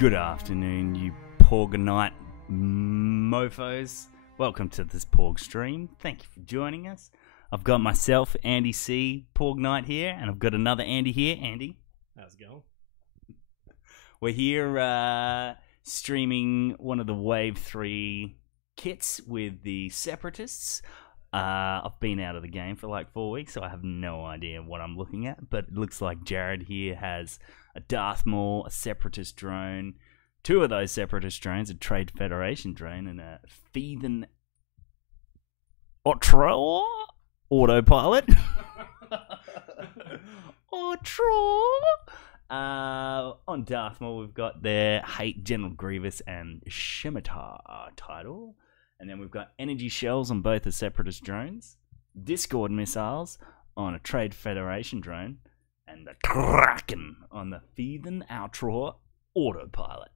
Good afternoon, you Porg night mofos. Welcome to this Porg stream. Thank you for joining us. I've got myself, Andy C, Porg Knight here, and I've got another Andy here. Andy, how's it going? We're here streaming one of the Wave 3 kits with the Separatists. I've been out of the game for like 4 weeks, so I have no idea what I'm looking at, but it looks like Jarrad here has a Darth Maul, a Separatist drone, two of those Separatist drones, a Trade Federation drone, and a Feethan Ottraw Autopilot. Ottraw. On Darth Maul, we've got their Hate General Grievous and Scimitar title. And then we've got energy shells on both the Separatist drones, Discord missiles on a Trade Federation drone, and the Kraken on the Feethan Ottraw Autopilot.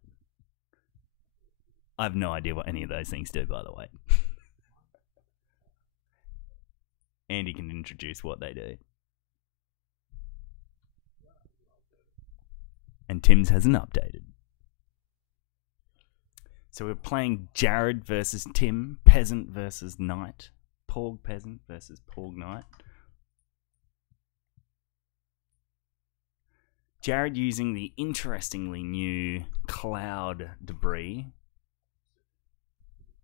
I have no idea what any of those things do, by the way. Andy can introduce what they do. And Tim's hasn't updated. So we're playing Jarrad versus Tim, Peasant versus Knight, Porg Peasant versus Porg Knight. Jarrad using the interestingly new cloud debris.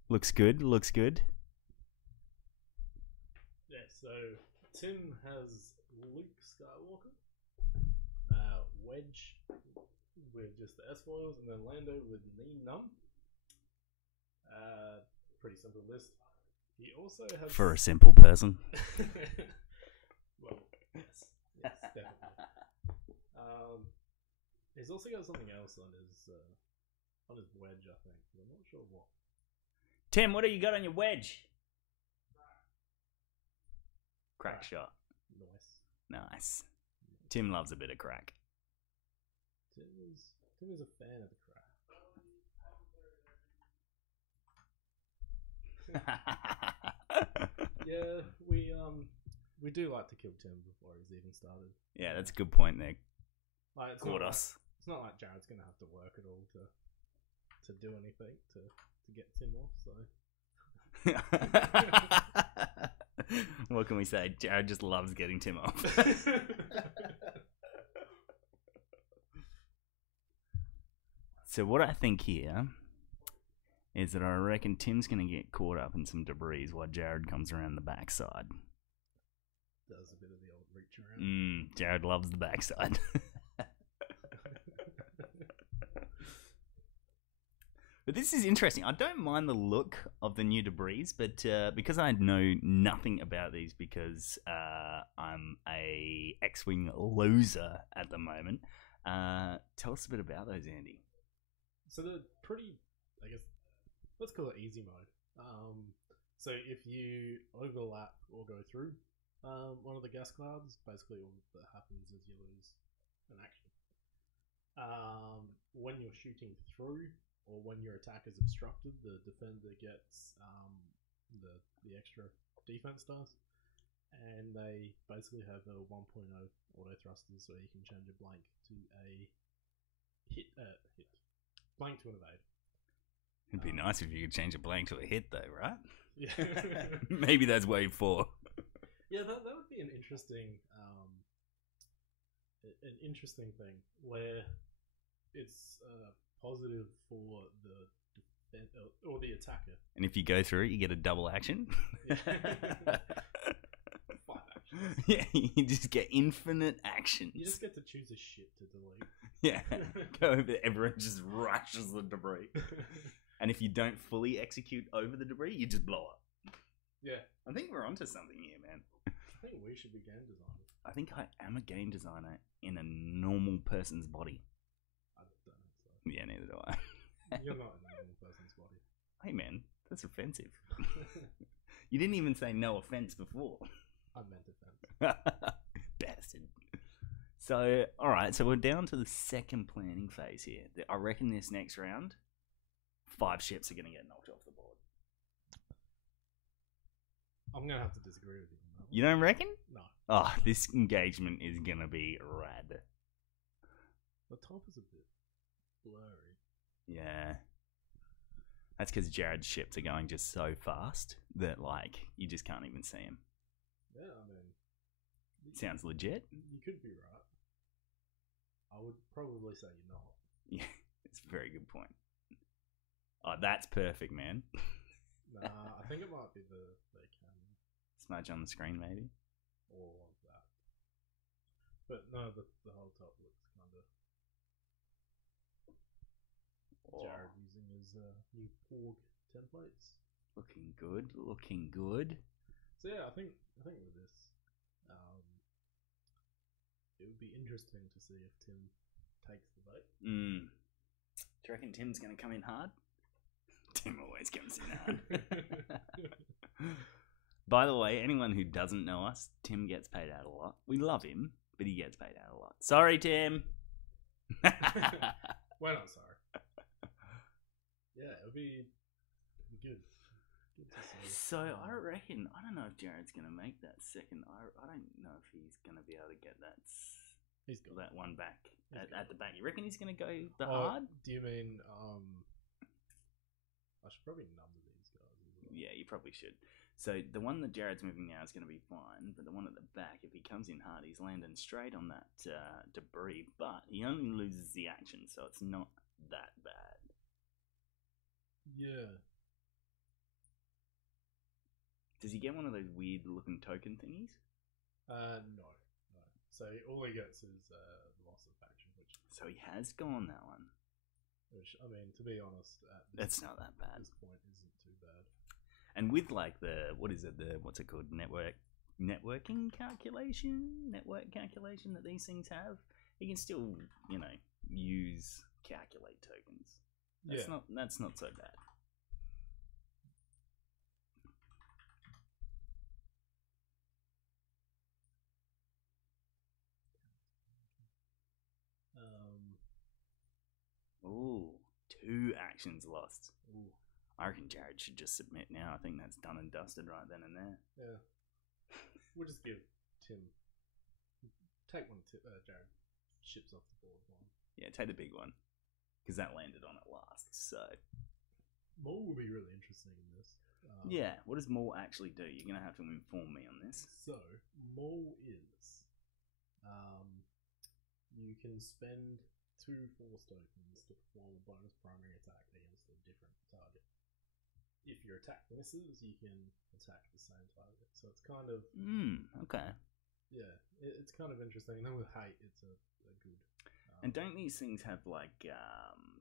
Looks good, looks good. Yeah, so Tim has Luke Skywalker, Wedge with just the S-foils, and then Lando with knee numb. Pretty simple list. He also has... For a simple person. Well, yes, definitely. He's also got something else on his wedge, I think. But I'm not sure what. Tim, what do you got on your wedge? Crack shot. Nice. Tim loves a bit of crack. Tim is a fan of the crack. Yeah, we do like to kill Tim before he's even started. Yeah, that's a good point there. Like, it's not like Jarrad's gonna have to work at all to do anything to get Tim off. So what can we say? Jarrad just loves getting Tim off. So what I think here is that I reckon Tim's going to get caught up in some debris while Jarrad comes around the backside. Does a bit of the old reach around. Jarrad loves the backside. But this is interesting. I don't mind the look of the new debris, but because I know nothing about these because I'm a X-Wing loser at the moment, tell us a bit about those, Andy. So they're pretty, I guess, let's call it easy mode. So if you overlap or go through one of the gas clouds, basically all that happens is you lose an action. When you're shooting through or when your attack is obstructed, the defender gets the extra defense dice, and they basically have a 1.0 auto thrusters, so you can change a blank to a hit. Blank to an evade. It'd be nice if you could change a blank to a hit, though, right? Yeah. Maybe that's wave 4. Yeah, that would be an interesting thing where it's positive for the or the attacker. And if you go through it, you get a double action. Yeah. 5 actions. Yeah, you just get infinite actions. You just get to choose a shit to delete. Yeah, go over there, everyone just rushes the debris. And if you don't fully execute over the debris, you just blow up. Yeah. I think we're onto something here, man. I think we should be game designers. I think I am a game designer in a normal person's body. I don't think so. Yeah, neither do I. You're not a normal person's body. Hey, man, that's offensive. You didn't even say no offense before. I meant offense. Bastard. So, alright, so we're down to the second planning phase here. I reckon this next round, 5 ships are going to get knocked off the board. I'm going to have to disagree with you on that one. You don't reckon? No. Oh, this engagement is going to be rad. The top is a bit blurry. Yeah. That's because Jarrad's ships are going just so fast that, like, you just can't even see him. Yeah, I mean... Sounds legit. You could be right. I would probably say you're not. Yeah, it's a very good point. Oh, that's perfect, man. Nah, I think it might be the camera. Smudge on the screen, maybe? Or that. But no, the whole top looks kind of... Jarrad using his new Porg templates. Looking good, looking good. So yeah, I think with this, it would be interesting to see if Tim takes the bait. Do you reckon Tim's going to come in hard? Tim always comes in hard. By the way, anyone who doesn't know us, Tim gets paid out a lot. We love him, but he gets paid out a lot. Sorry, Tim. We're not sorry. Yeah, it'll be good. Good to see. So I reckon, I don't know if Jarrad's going to make that second. I don't know if he's going to be able to get that. He's got that one back at the back. You reckon he's going to go the hard? hard? Do you mean I should probably number these guys as well. Yeah, you probably should. So the one that Jarrad's moving now is going to be fine, but the one at the back, if he comes in hard, he's landing straight on that debris, but he only loses the action, so it's not that bad. Yeah. Does he get one of those weird looking token thingies? No. So all he gets is loss of faction, which... So he has gone that one. Which, I mean, to be honest, that's not that bad. At this point, isn't too bad. And with like what's it called? Networking calculation? Network calculation that these things have, you can still, use calculate tokens. That's not so bad. Ooh, 2 actions lost. Ooh. I reckon Jarrad should just submit now. I think that's done and dusted right then and there. Yeah. We'll just give Tim... Take one of Jarrad ships off the board. One. Yeah, take the big one. Because that landed on it last, so... Maul will be really interesting in this. Yeah, what does Maul actually do? You're going to have to inform me on this. So, Maul is... you can spend 2 force tokens to perform a bonus primary attack against a different target. If your attack misses, you can attack the same target. So it's kind of... okay. Yeah, it's kind of interesting. And then with hate, it's a good... and don't these things have, like,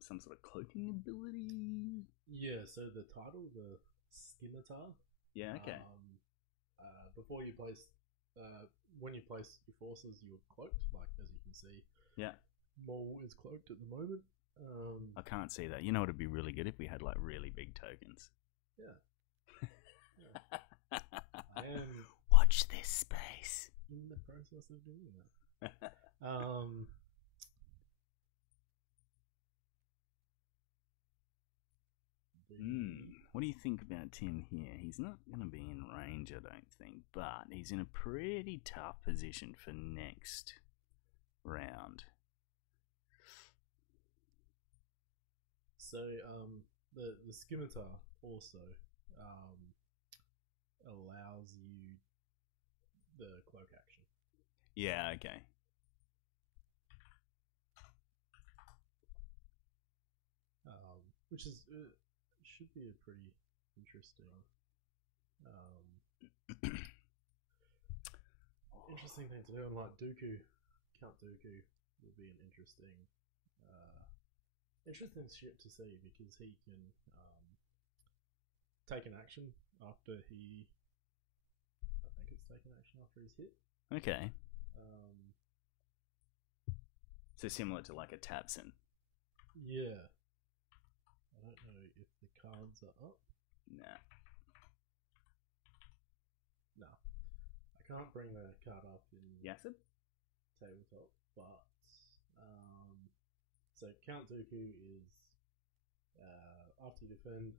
some sort of cloaking ability? Yeah, so the title, the Scimitar... Yeah, okay. Before you place... when you place your forces, you're cloaked, like, as you can see. Yeah. Maul is cloaked at the moment. I can't see that. You know what would be really good if we had, like, really big tokens. Yeah. I am... Watch this space. In the process of doing that. What do you think about Tim here? He's not going to be in range, I don't think, but he's in a pretty tough position for next round. So, the Scimitar also allows you the cloak action. Yeah, okay. Which is should be a pretty interesting interesting thing to do. And like Count Dooku will be an interesting ship to see, because he can take an action after he... I think it's taken action after he's hit. Okay. So similar to like a Tabson. Yeah. I don't know if the cards are up. Nah. No. I can't bring the card up in Yassid? Tabletop, but so Count Dooku is after you defend,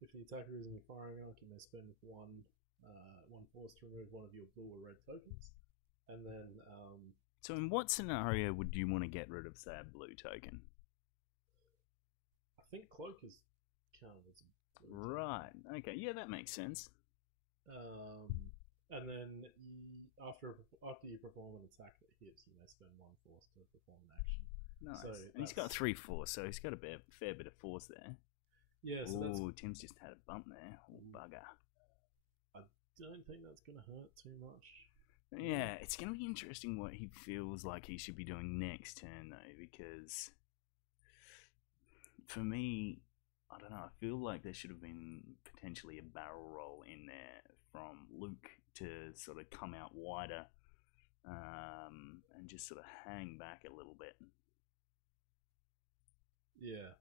if the attacker is in your firing arc, you may spend one force to remove one of your blue or red tokens, and then so in what scenario would you want to get rid of, say, a blue token? I think cloak is counted as a blue. Right. Okay. Yeah, that makes sense. And then after you perform an attack that hits, you may spend 1 force to perform an action. Nice. So and he's got 3 force, so he's got a fair bit of force there. Yeah. So Ooh, Tim's just had a bump there. Oh, bugger. I don't think that's going to hurt too much. Yeah, it's going to be interesting what he feels like he should be doing next turn, though, because for me, I don't know, I feel like there should have been potentially a barrel roll in there from Luke to sort of come out wider and just sort of hang back a little bit. Yeah.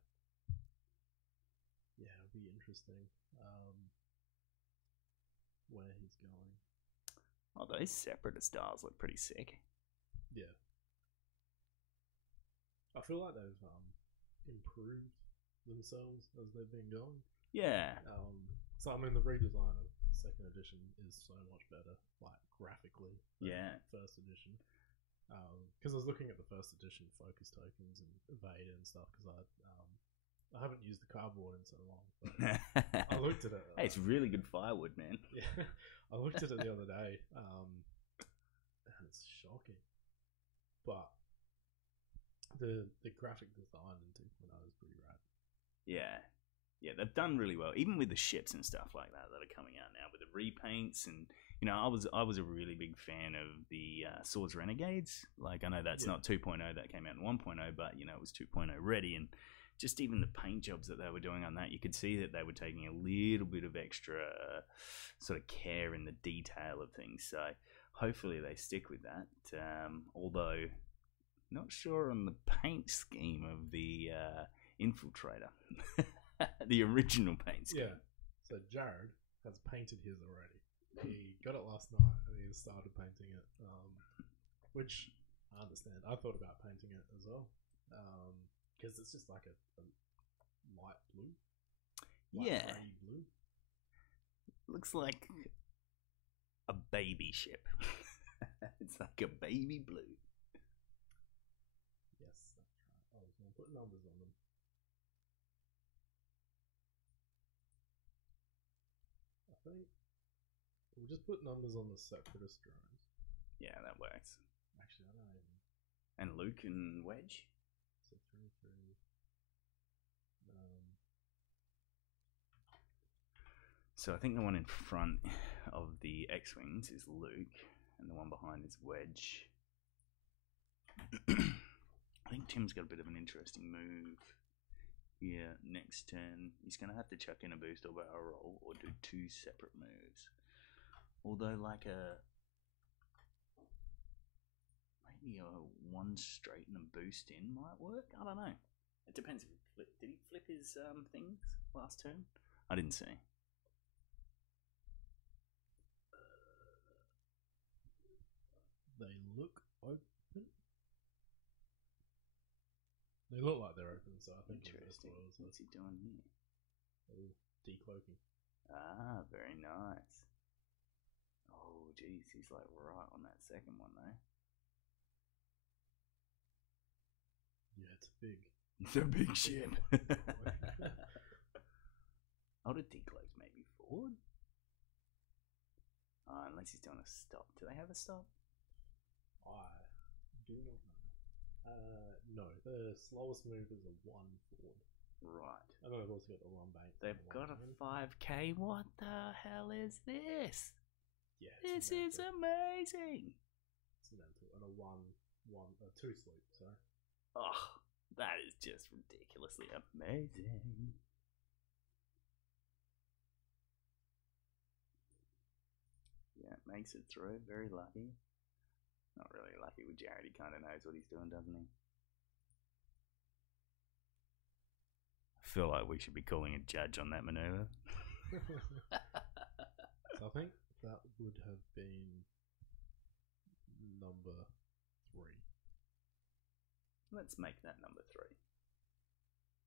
Yeah, it'll be interesting where he's going. Oh, those separatist styles look pretty sick. Yeah. I feel like they've improved themselves as they've been going. Yeah. So I mean, the redesign of 2nd edition is so much better, like graphically. Yeah. 1st edition. Because I was looking at the 1st edition focus tokens and Vader and stuff. Because I haven't used the cardboard in so long. But I looked at it. Hey, it's really good firewood, man. Yeah, I looked at it the other day, and it's shocking. But the graphic design in 2.0 is pretty rad. Yeah. Yeah, they've done really well, even with the ships and stuff like that are coming out now with the repaints. And you know, I was a really big fan of the Swords Renegades. Like, I know that's not 2.0, that came out in 1.0, but you know, it was 2.0 ready. And just even the paint jobs that they were doing on that, you could see that they were taking a little bit of extra sort of care in the detail of things. So hopefully they stick with that. Although not sure on the paint scheme of the Infiltrator. The original paint scheme. Yeah. So Jarrad has painted his already. He got it last night and he started painting it. Which I understand. I thought about painting it as well. Because it's just like a light blue. Light grey blue. Looks like a baby ship. It's like a baby blue. Yes, that's right. I was going to put numbers on them. I think we'll just put numbers on the separatist drones. Yeah, that works. Actually, I don't even. And Luke and Wedge. So 3, 3. So I think the one in front of the X-Wings is Luke, and the one behind is Wedge. I think Tim's got a bit of an interesting move here next turn. He's going to have to chuck in a boost or barrel roll or do 2 separate moves. Although like maybe a 1 straight and a boost in might work. I don't know. It depends if he flipped. Did he flip his things last turn? I didn't see. They look open. They look like they're open, so I think Interesting. It's What's he doing here? Oh, decloaking. Ah, very nice. Oh, geez, he's like right on that second one though. Yeah, it's big. It's a big ship. I'll do decloaks maybe forward. Unless he's doing a stop. Do they have a stop? I do not know. No, the slowest move is a 1 forward. Right. And then they've also got the 1 bank. They've got a 5k. What the hell is this? Yeah, this is amazing. It's mental. And a 2 sleep, sorry. Oh, that is just ridiculously amazing. Yeah, it makes it through. Very lucky. Not really lucky with Jarrad. He kind of knows what he's doing, doesn't he? I feel like we should be calling a judge on that maneuver. So I think that would have been number 3. Let's make that number 3.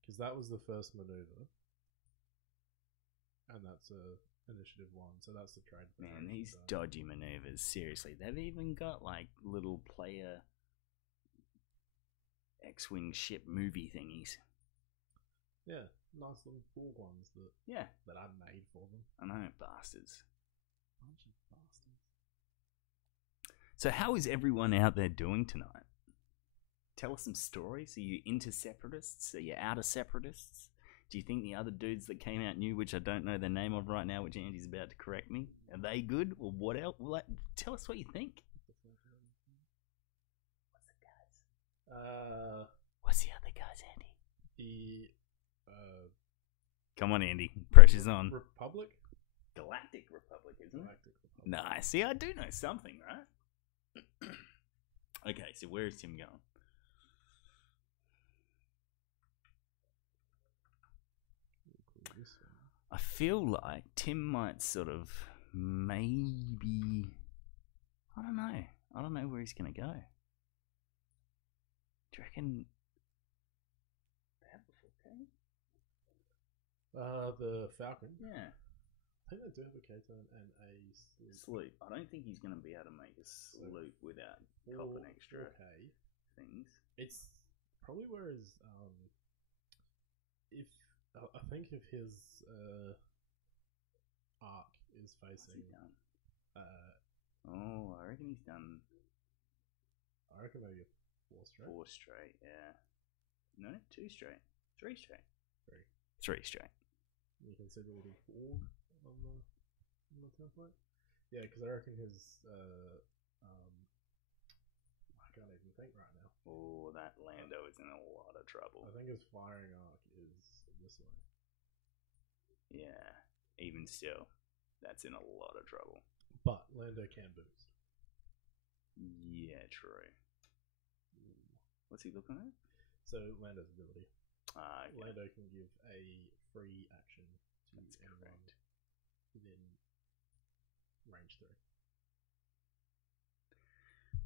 Because that was the first maneuver. And that's initiative 1, so that's the trade. Man, these dodgy maneuvers, seriously. They've even got like little player X-Wing ship movie thingies. Yeah, nice little Porg ones Yeah, that I made for them. I know, bastards. Bunch of bastards. So how is everyone out there doing tonight? Tell us some stories. Are you into separatists? Are you out of separatists? Do you think the other dudes that came out new, which I don't know the name of right now, which Andy's about to correct me, are they good or what else? Tell us what you think. What's the other guys, Andy? The Come on, Andy. Pressure's on. Republic? Galactic Republic, isn't it? Galactic Republic. Nice. See, I do know something, right? Okay, so where is Tim going? I feel like Tim might sort of maybe. I don't know. I don't know where he's going to go. Do you reckon they have the 14? The Falcon. Yeah. I think they do have a K-turn and a Sloop. I don't think he's going to be able to make a sloop without copping extra things. It's probably whereas if I think if his arc is facing I reckon he's done. I reckon maybe 4 straight. 4 straight, yeah. No, 2 straight. 3 straight. 3 straight. You can see the little Porg on the template. Yeah, because I reckon his I can't even think right now. Oh, that Lando is in a lot of trouble. I think his firing arc is this way. Yeah, even still, that's in a lot of trouble. But Lando can boost. Yeah, true. What's he looking at? So Lando's ability. Okay. Lando can give a free action to That's anyone correct. within range 3.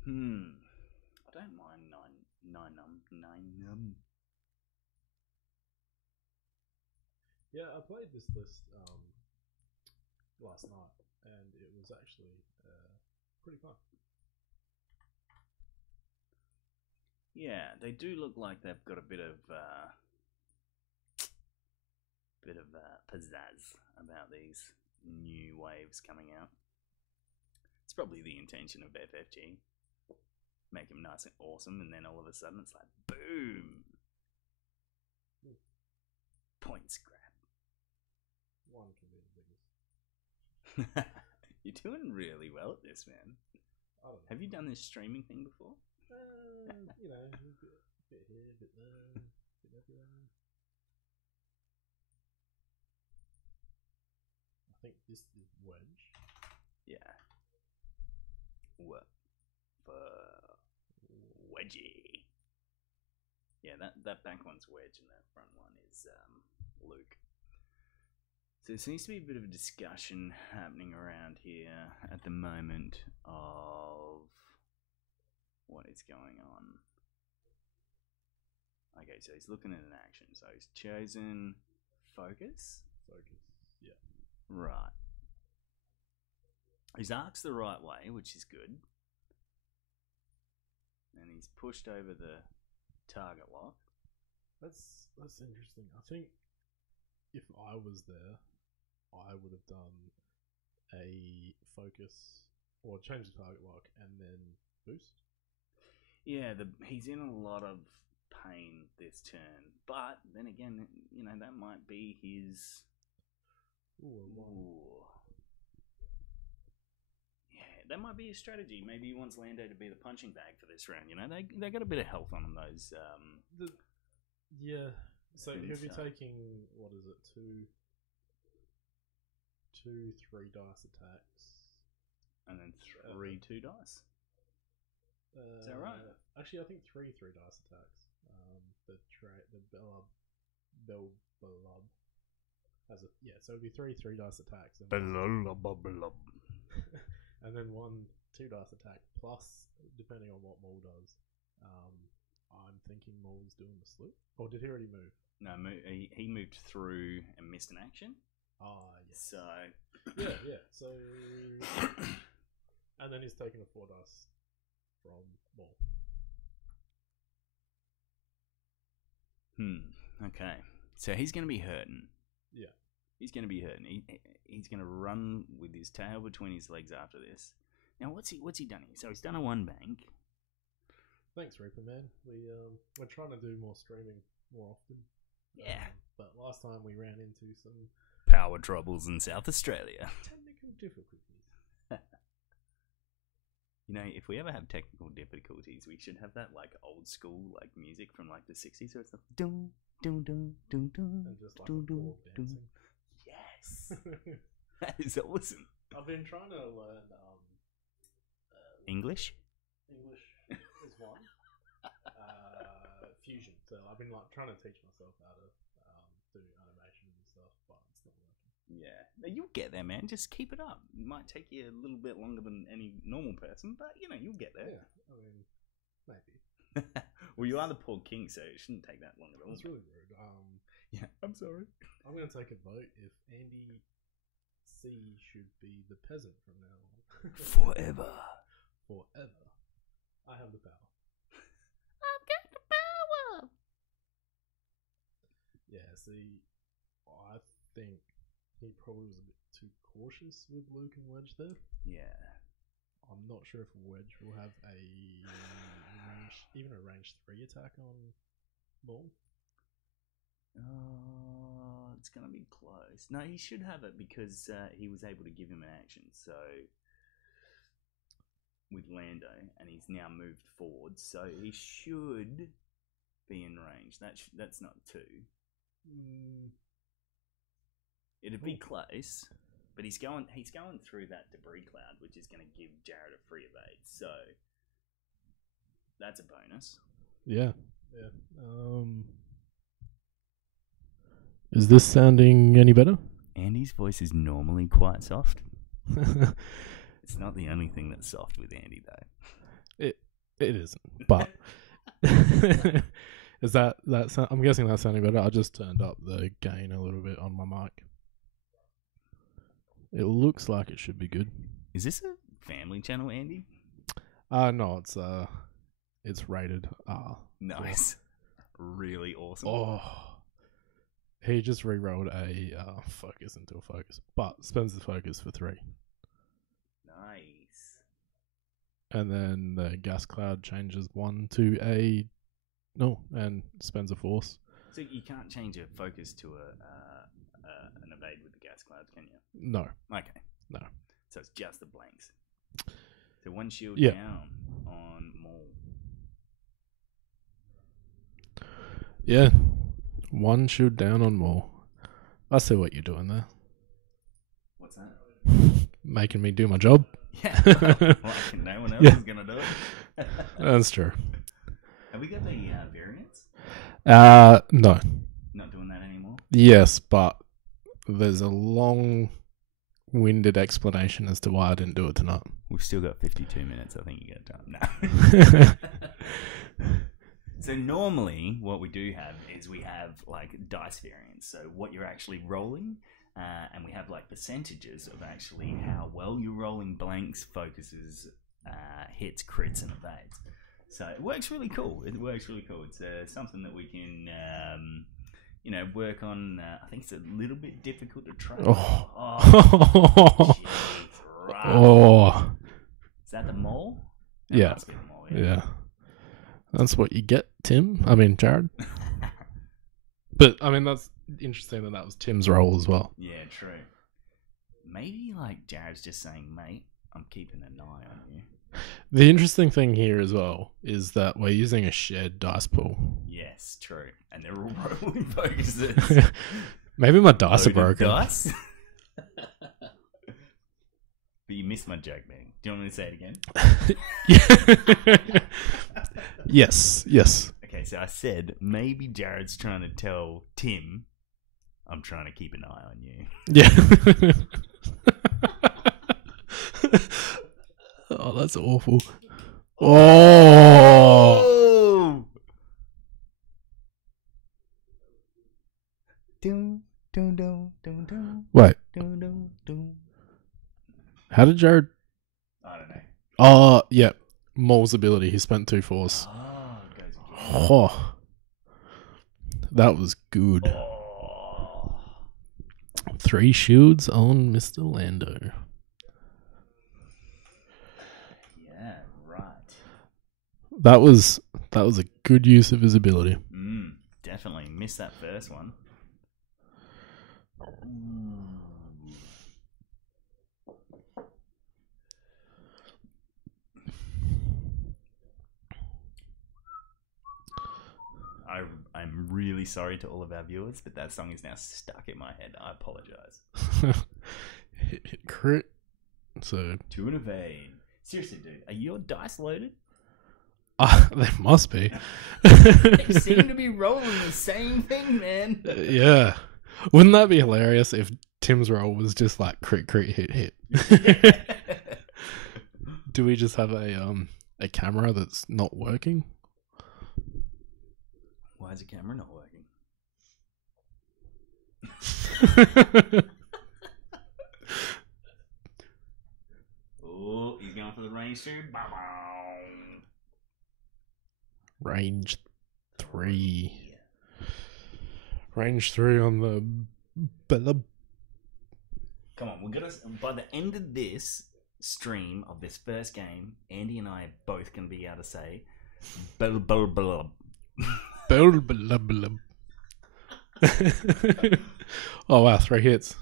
I don't mind nine. Yeah, I played this list last night, and it was actually pretty fun. Yeah, they do look like they've got a bit of pizzazz about these new waves coming out. It's probably the intention of FFG. Make them nice and awesome, and then all of a sudden it's like, boom! Points grab. One can be the biggest. You're doing really well at this, man. I don't know. Have you done this streaming thing before? You know, a bit here, a bit there, a bit everywhere. I think this is Wedge. Yeah. What? Wedgie. Yeah, that back one's Wedge and that front one is Luke. So there seems to be a bit of a discussion happening around here at the moment of what is going on. Okay, so he's looking at an action. So he's chosen focus. Yeah. Right. His arc's the right way, which is good. And he's pushed over the target lock. That's interesting. I think if I was there, I would have done a focus or change the target lock and then boost. Yeah, he's in a lot of pain this turn, but then again, you know, that might be his. Yeah, that might be his strategy. Maybe he wants Lando to be the punching bag for this round. You know, they got a bit of health on them. Those. Yeah. So he'll be so. taking what is it? Two 3 dice attacks, and then 3 2 dice. Is that right? Actually, I think 3 dice attacks. The Belbulub has a so it'll be 3 dice attacks. And then 1 2 dice attack plus, depending on what Maul does. I'm thinking Maul's doing the sloop. Or did he already move? No, he moved through and missed an action. Yes. So yeah. So and then he's taking a 4 dice from Maul. Okay. So he's going to be hurting. Yeah. He's going to be hurting. He's going to run with his tail between his legs after this. Now, what's he done here? So he's done a one bank. Thanks, Reaper Man. We're trying to do more streaming more often. Yeah. But last time we ran into some Power troubles in South Australia. technical difficulties. You know, if we ever have technical difficulties, we should have that like old school like music from like the 60s or something. Dun, dun, dun, dun, dun, And just like dun, a dun, Porg dun. dancing. Yes. That is awesome. I've been trying to learn English? English is one. Fusion. So I've been like trying to teach myself how to do animation and stuff, but it's not working. Yeah. No, you'll get there, man. Just keep it up. It might take you a little bit longer than any normal person, but you know, you'll get there. Yeah, I mean, maybe. Well, you are the Porg King, so it shouldn't take that long at all. That's really rude. Yeah, I'm sorry. I'm going to take a vote if Andy C should be the peasant from now on. Forever. Forever. I have the power. I've got the power. Yeah, see, I think he probably was a bit too cautious with Luke and Wedge there. Yeah. I'm not sure if Wedge will have even a range 3 attack on Maul. It's gonna be close. No, he should have it because he was able to give him an action. So with Lando, and he's now moved forward, so he should be in range. That's not 2. It'd be close, but he's going through that debris cloud, which is going to give Jarrad a free evade. So that's a bonus. Yeah. Is this sounding any better? Andy's voice is normally quite soft. It's not the only thing that's soft with Andy, though. It isn't, but is that I'm guessing that's sounding better. I just turned up the gain a little bit on my mic. It looks like it should be good. Is this a family channel, Andy? No, it's rated R. Nice. Really awesome. Oh, he just re-rolled a focus into a focus, but spends the focus for 3. Nice. And then the gas cloud changes 1 to a no, and spends a force. So you can't change a focus to an evade with the gas cloud, can you? No. Okay. No. So it's just the blanks. So 1 shield Yeah. down on Maul. Yeah. 1 shield down on Maul. I see what you're doing there. What's that? Making me do my job. Yeah. Like no one else is going to do it. That's true. Have we got the variants? No. Not doing that anymore? Yes, but there's a long-winded explanation as to why I didn't do it tonight. We've still got 52 minutes. I think you get done. No. So normally what we do have is we have like dice variants. So what you're actually rolling, and we have like percentages of actually how well you're rolling blanks, focuses, hits, crits, and evades. So it works really cool. It's something that we can, work on. I think it's a little bit difficult to track. Oh. Is that the Maul? Yeah. Must be the Maul, Yeah. That's what you get, Jarrad. But, I mean, that's interesting that was Tim's role as well. Yeah, true. Maybe, like, Jarrad's just saying, mate, I'm keeping an eye on you. The interesting thing here as well is that we're using a shared dice pool. Yes, true. And they're all rolling focuses. Maybe my dice are Loaded broken. Dice? But you missed my joke, man. Do you want me to say it again? Yes. Okay, so I said maybe Jarrad's trying to tell Tim, I'm trying to keep an eye on you. Yeah. Oh, that's awful. Oh. Wait. How did Jarrad? I don't know. Oh, yeah. Maul's ability. He spent 2 force. Oh, it goes again. Oh. That was good. Oh, 3 shields on Mr. Lando. Yeah, right. That was a good use of his ability. Definitely missed that first one. I'm really sorry to all of our viewers, but that song is now stuck in my head. I apologize. Hit crit. So 2 and a vein. Seriously, dude, are your dice loaded? They must be. They seem to be rolling the same thing, man. Yeah. Wouldn't that be hilarious if Tim's roll was just like crit, hit? Do we just have a camera that's not working? Why is the camera not working? Oh, he's going for the range 2. Range 3. Range 3 on the Bella. Come on, we're gonna. By the end of this stream of this first game, Andy and I are both gonna be able to say, "Blah blah blah." Oh wow, 3 hits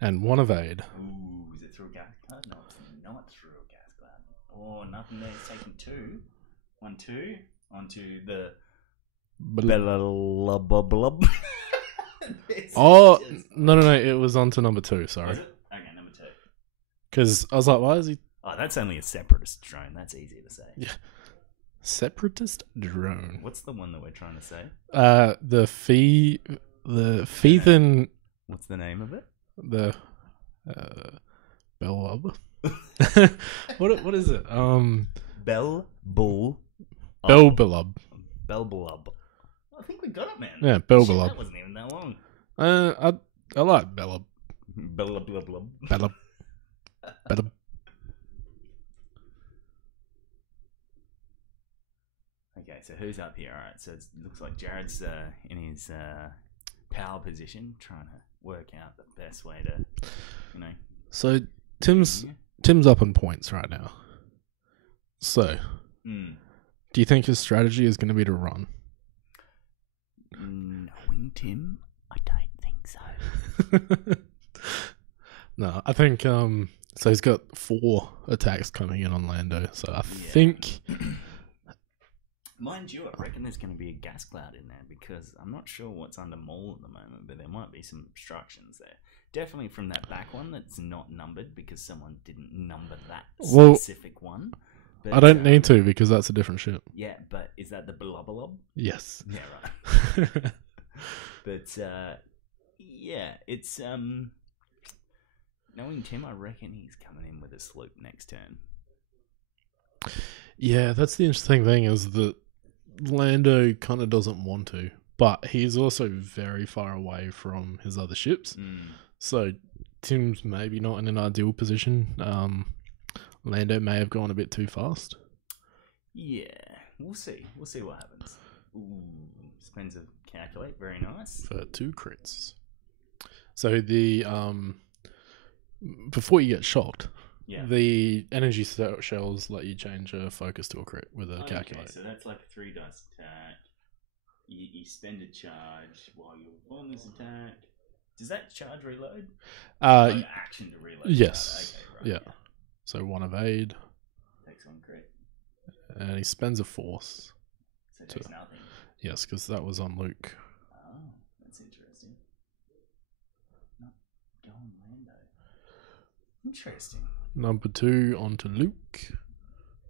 and 1 evade. Ooh, is it through a gas cloud? No, it's not through a gas cloud. Oh, nothing there. It's taking 2. 1, 2 onto the blub. Oh no! It was onto number 2. Sorry. Was it? Okay, number 2. Because I was like, why is he? Oh, that's only a separatist drone. That's easy to say. Yeah. Separatist drone. What's the one that we're trying to say? The Feethan. What's the name of it? The Bellub. What is it? Belbulub. Belbulub. I think we got it, man. Yeah, Belbulub. That wasn't even that long. I like Bellub. Belbulub. Bellub. Bellub. Okay, so who's up here? All right, so it looks like Jarrad's in his power position, trying to work out the best way to, So Tim's up on points right now. So, do you think his strategy is going to be to run? Knowing Tim, I don't think so. No, I think so. He's got 4 attacks coming in on Lando. So I think. Mind you, I reckon there's going to be a gas cloud in there because I'm not sure what's under Maul at the moment, but there might be some obstructions there. Definitely from that back one that's not numbered because someone didn't number that specific one. But, I don't need to because that's a different ship. Yeah, but is that the Blubberlob? Yes. Yeah, right. But yeah, it's knowing Tim, I reckon he's coming in with a sloop next turn. Yeah, that's the interesting thing is that Lando kind of doesn't want to, but he's also very far away from his other ships. So Tim's maybe not in an ideal position. Lando may have gone a bit too fast. Yeah, we'll see. We'll see what happens. Ooh, spends a calculate. Very nice. For 2 crits. So the before you get shocked, the energy shells let you change a focus to a crit with a calculate. So that's like a 3 dice attack. You spend a charge while you're on this attack. Does that charge reload? Action to reload. Yes. Okay, right, yeah. So 1 evade. Takes 1 crit. And he spends a force. So it takes nothing. Yes, because that was on Luke. Oh, that's interesting. Not going Lando. Interesting. Number 2 onto Luke.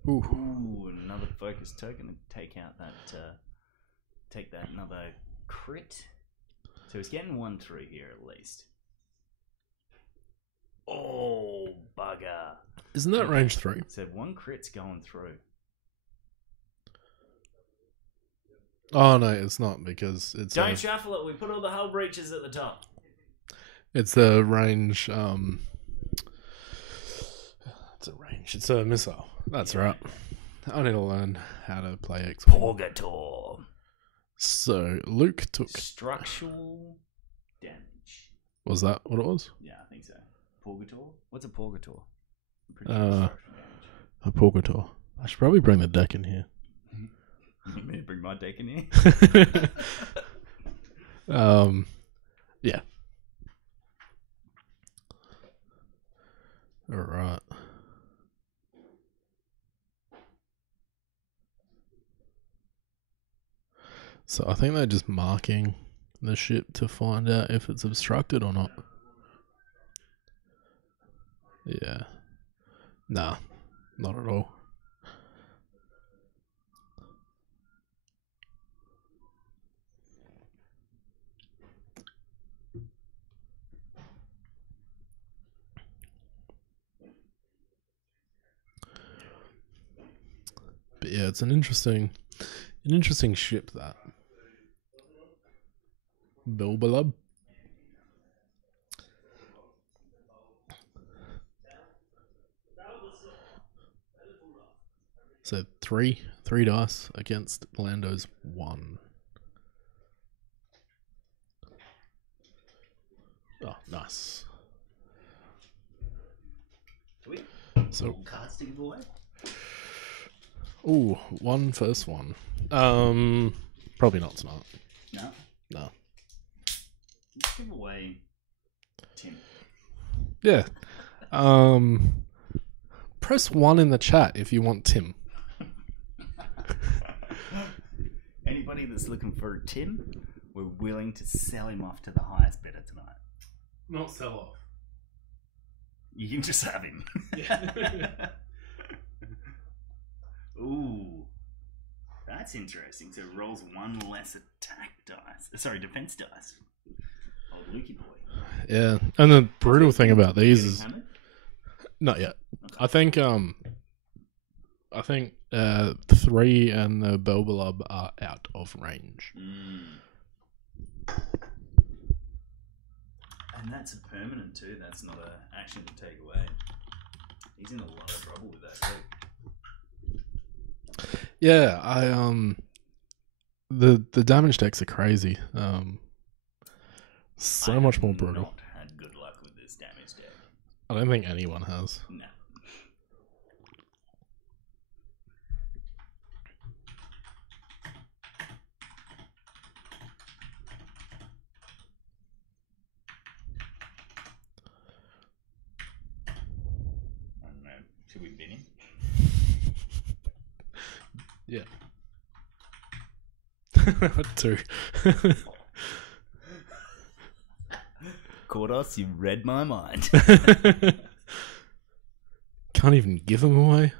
Ooh, another focus token to take out that. Take that another crit. So he's getting 1 through here at least. Oh, bugger. Isn't that range 3? So 1 crit's going through. Oh, no, it's not because it's... Don't shuffle it. We put all the hull breaches at the top. It's the range... It's a range. It's a missile. That's right. I need to learn how to play X. Porgator. So, Luke took... Structural damage. Was that what it was? Yeah, I think so. Porgator? What's a Porgator? I'm pretty A Porgator. I should probably bring the deck in here. You need me to bring my deck in here? Yeah. Alright. So I think they're just marking the ship to find out if it's obstructed or not. Yeah. Nah, not at all. But yeah, it's an interesting ship, that Bilbalub. So three dice against Lando's 1. Oh, nice. So Cards to give away? ooh, first one. Probably not tonight. No. No. Let's give away Tim. Yeah. Press 1 in the chat if you want Tim. Anybody that's looking for a Tim, we're willing to sell him off to the highest bidder tonight. Not sell off. You can just have him. Yeah. Ooh. That's interesting. So it rolls 1 less attack dice. Sorry, defense dice. Old Lukey boy. Yeah. And the brutal thing about these is Hammered? not yet. Okay. I think 3 and the Bilbalub are out of range. And that's a permanent too. That's not an action to take away. He's in a lot of trouble with that. Right? Yeah, the damage decks are crazy. So much more brutal. Not had good luck with this damage deck. I don't think anyone has. No. I don't know. Should we bin him? Yeah. 2. Kordos, you read my mind. Can't even give them away.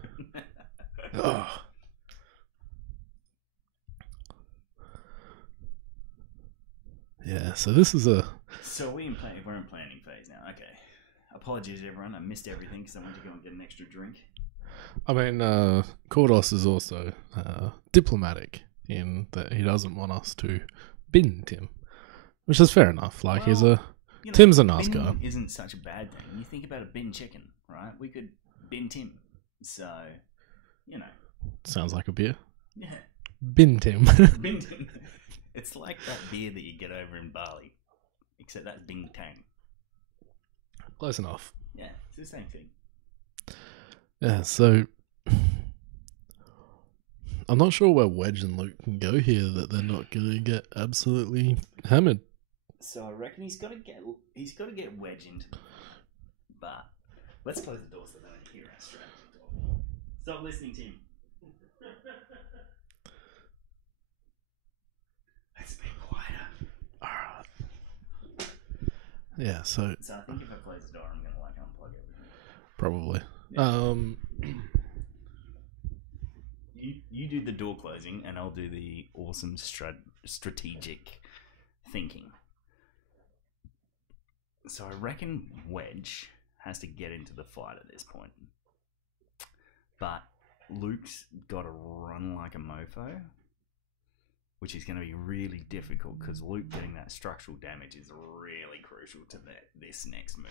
Oh. Yeah, so this is a... So we're in planning phase now. Okay. Apologies, everyone. I missed everything because I went to go and get an extra drink. I mean, Kordos is also diplomatic in that he doesn't want us to bin Tim, which is fair enough. Like, Tim's a nice guy. Isn't such a bad thing. You think about a bin chicken, right? We could bin Tim. So, Sounds like a beer. Yeah. Bin Tim. Bin Tim. It's like that beer that you get over in Bali, except that's Bing Tang. Close enough. Yeah, it's the same thing. Yeah, so I'm not sure where Wedge and Luke can go here that they're not going to get absolutely hammered. So I reckon he's got to get Wedge into them. But let's close the door so they don't hear our strategy talk. Stop listening, Tim. Let's be quieter. Alright. Yeah, so I think if I close the door, I'm going to unplug everything. probably. Yeah. You do the door closing, and I'll do the awesome strategic thinking. So I reckon Wedge has to get into the fight at this point. But Luke's got to run like a mofo, which is going to be really difficult because Luke getting that structural damage is really crucial to this next move.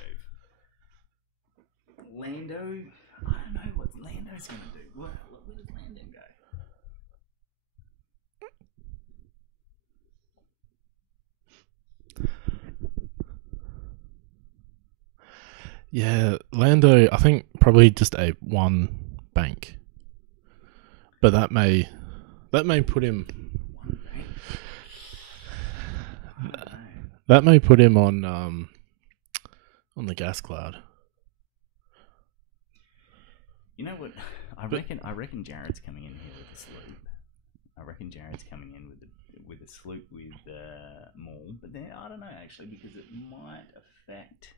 Lando, I don't know what Lando's going to do. Where does Lando go? Yeah, Lando, I think probably just a one bank. But that may put him One bank. I don't know. that may put him on the gas cloud. You know what? I reckon Jarrad's coming in here with a sloop. I reckon Jarrad's coming in with a sloop with Maul, but then I don't know actually because it might affect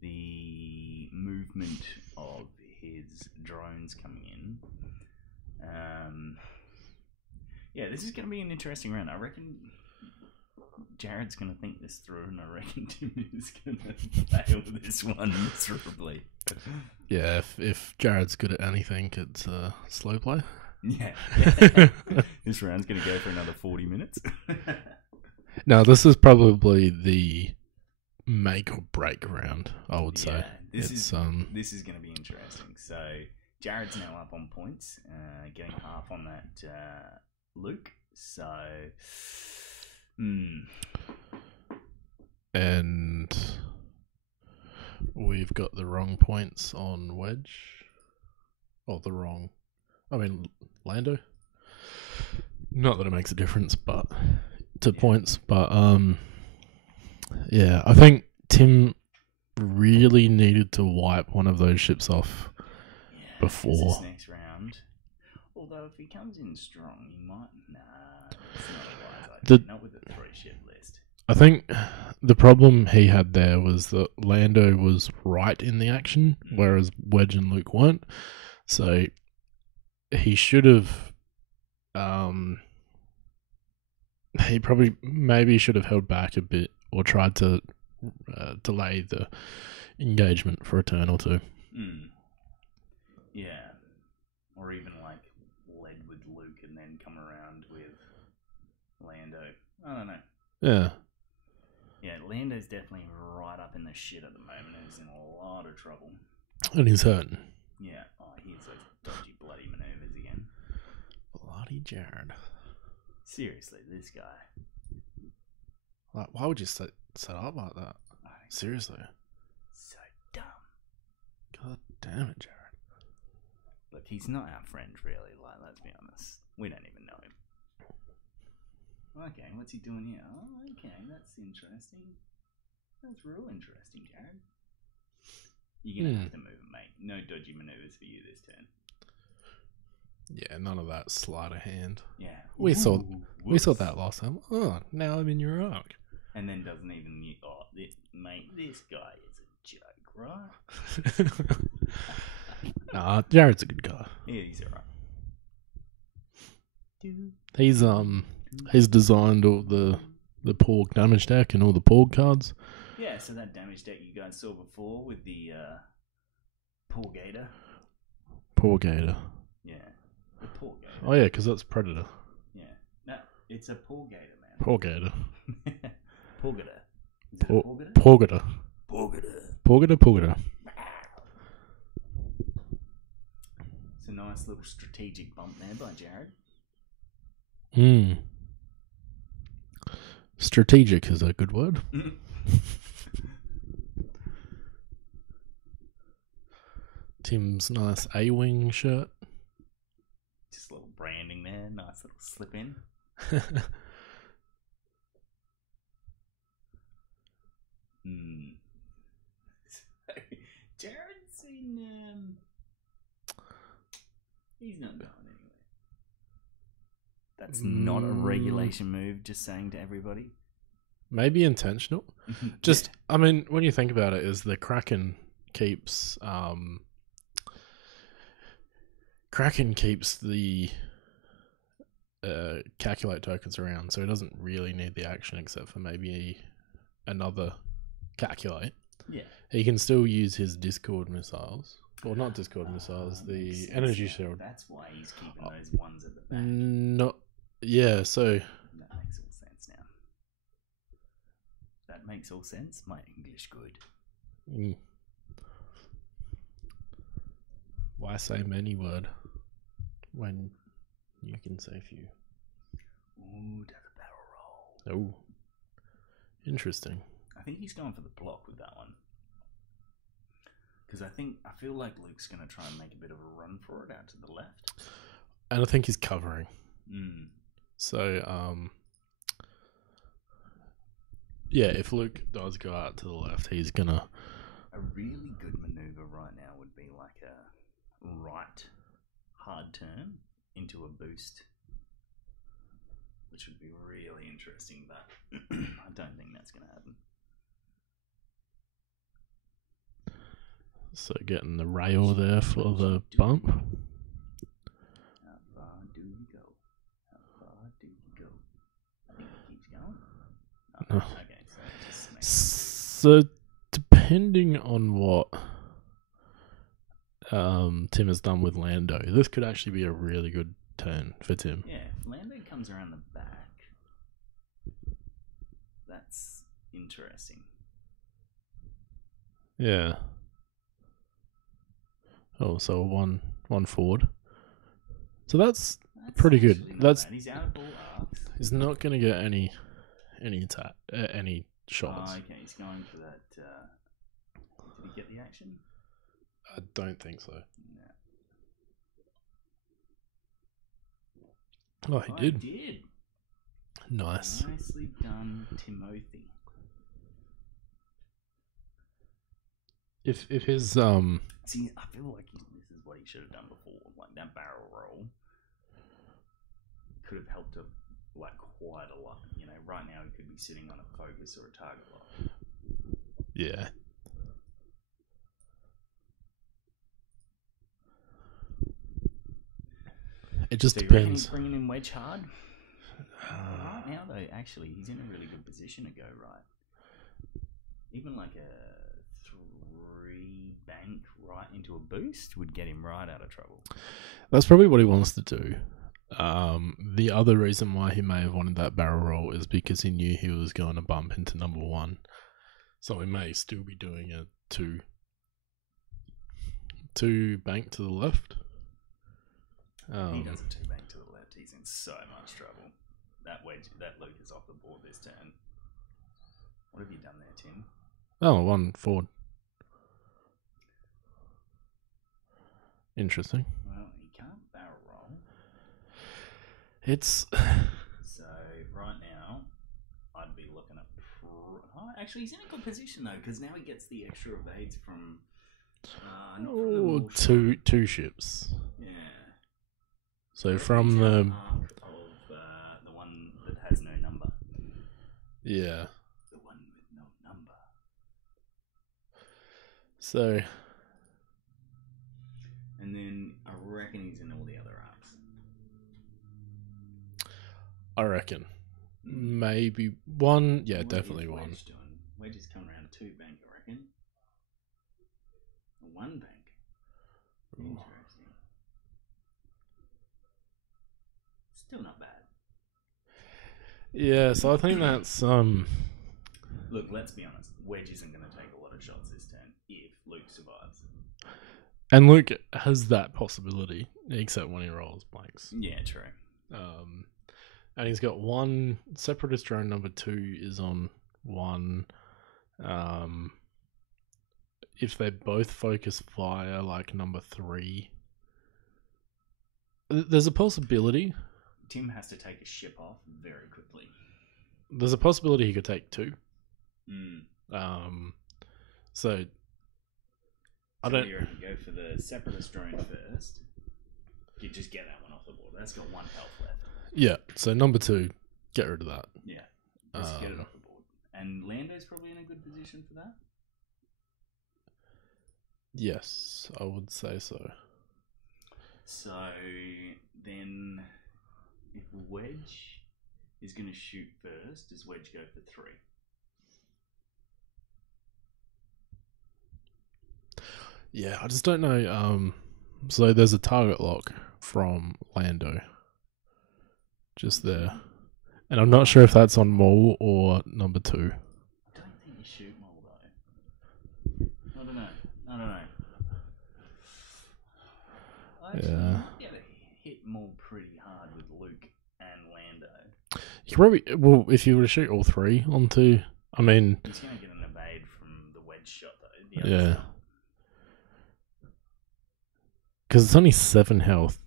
the movement of his drones coming in. Yeah, this is going to be an interesting round. I reckon Jarrad's going to think this through, and I reckon Tim is going to fail this one miserably. Yeah, if Jarrad's good at anything, it's slow play. Yeah. This round's going to go for another 40 minutes. Now, this is probably the make or break round, I would say. This is going to be interesting. So Jarrad's now up on points, getting half on that Luke. So, and we've got the wrong points on Wedge. Lando. Not that it makes a difference, but to points. But yeah, I think Tim really needed to wipe one of those ships off before. This next round. Although if he comes in strong, he might. Nah, it's not a wise idea. Not with the 3-ship list. I think the problem he had there was that Lando was right in the action, whereas Wedge and Luke weren't. So he should have. He probably maybe should have held back a bit or tried to delay the engagement for a turn or two. Yeah, or even like led with Luke and then come around with Lando. I don't know. Yeah. Yeah, Lando's definitely right up in the shit at the moment and he's in a lot of trouble. And he's hurting. Yeah. Oh, here's those dodgy bloody maneuvers again. Bloody Jarrad. Seriously, this guy. Like, why would you set up like that? Seriously. So dumb. God damn it, Jarrad. Look, he's not our friend, really. Like, let's be honest. We don't even know him. Okay, what's he doing here? Oh, okay, that's interesting. That's real interesting, Jarrad. You're gonna have to move it, mate. No dodgy maneuvers for you this turn. Yeah, none of that sleight of hand. Yeah, we saw that last time. Oh, now I'm in your arc. And then doesn't even. Mate, this guy is a joke, right? Nah, Jarrad's a good guy. Yeah, he's alright. He's designed all the Porg damage deck and all the Porg cards. Yeah, so that damage deck you guys saw before with the Porgator. Porgator. Yeah, the Porgator. Oh yeah, because that's Predator. Yeah, no, it's a Porgator, man. Porgator. Porgator. Is it a Porgator? Porgator. Porgator. Porgator. It's a nice little strategic bump there by Jarrad. Strategic is a good word. Tim's nice A-wing shirt. Just a little branding there. Nice little slip in. Jarrad's in. He's not going anywhere. That's not a regulation move, just saying to everybody. Maybe intentional. Just, I mean, when you think about it, is the Kraken keeps the calculate tokens around, so he doesn't really need the action except for maybe another calculate. Yeah. He can still use his Discord missiles. Well, not Discord missiles, the energy shield. That's why he's keeping those ones at the back. Yeah, so... That makes all sense now. That makes all sense? My English good. Why say many word when you can say few? Ooh, does a barrel roll. Oh. Interesting. I think he's going for the block with that one. Because I feel like Luke's going to try and make a bit of a run for it out to the left. And I think he's covering. Mm. So, yeah, if Luke does go out to the left, he's gonna. A really good maneuver right now would be like a right hard turn into a boost, which would be really interesting, but I don't think that's going to happen. So getting the rail there for the bump. How far do you go? How far do you go? I think it keeps going. Oh, No. okay, so it just smacks. So depending on what Tim has done with Lando, this could actually be a really good turn for Tim. Yeah, if Lando comes around the back, that's interesting. Yeah. Oh, so one forward. So that's pretty good. actually not That's bad. He's out of ball arcs. he's not going to get any attack, any shots. Oh, okay, he's going for that. Did he get the action? I don't think so. No. Oh, he did. He did. Nice. Nicely done, Timothy. If his See, I feel like this is what he should have done before. Like that barrel roll could have helped him like quite a lot. You know, right now he could be sitting on a focus or a target lock. yeah. It just So you reckon depends. he's bringing in Wedge hard? Right now, though, actually, he's in a really good position to go right. Even like a 3 bank right into a boost would get him right out of trouble. That's probably what he wants to do. The other reason why he may have wanted that barrel roll is because he knew he was going to bump into number 1. So he may still be doing a 2 bank to the left. He does a 2 bank to the left. He's in so much trouble. That Luke is off the board this turn. What have you done there, Tim? Oh, 1 forward. Interesting. Well, he can't barrel roll. It's So right now, I'd be looking at. Actually, he's in a good position though, because now he gets the extra evades from. Not from the Maul shot. two ships. Yeah. So He's from out the arc of the one that has no number. yeah. The one with no number. So And then I reckon he's in all the other arcs. I reckon maybe 1. Yeah, What definitely is 1. Wedge doing? Wedge is coming around a 2 bank, I reckon. A 1 bank. Interesting. Still not bad. Yeah, so I think that's Look, let's be honest. Wedge isn't going to take a lot of shots this turn if Luke survives. and Luke has that possibility, except when he rolls blanks. Yeah, true. And he's got 1 separatist drone number 2 is on 1. If they both focus fire like number 3, there's a possibility. Tim has to take a ship off very quickly. There's a possibility he could take 2. Mm. So I So don't. you reckon go for the separatist drone first. You just get that one off the board. That's got 1 health left. Yeah. So number 2, get rid of that. Yeah, just get it off the board. And Lando's probably in a good position for that. Yes, I would say so. So then, if Wedge is going to shoot first, does Wedge go for 3? Yeah, I just don't know. So there's a target lock from Lando, just there, and I'm not sure if that's on Maul or number 2. I don't think you shoot Maul though. I don't know. Actually, Yeah. you might be able to hit Maul pretty hard with Luke and Lando. You probably if you were to shoot all 3 onto, I mean, He's going to get an evade from the Wedge shot though. The yeah. other side. because it's only 7 health,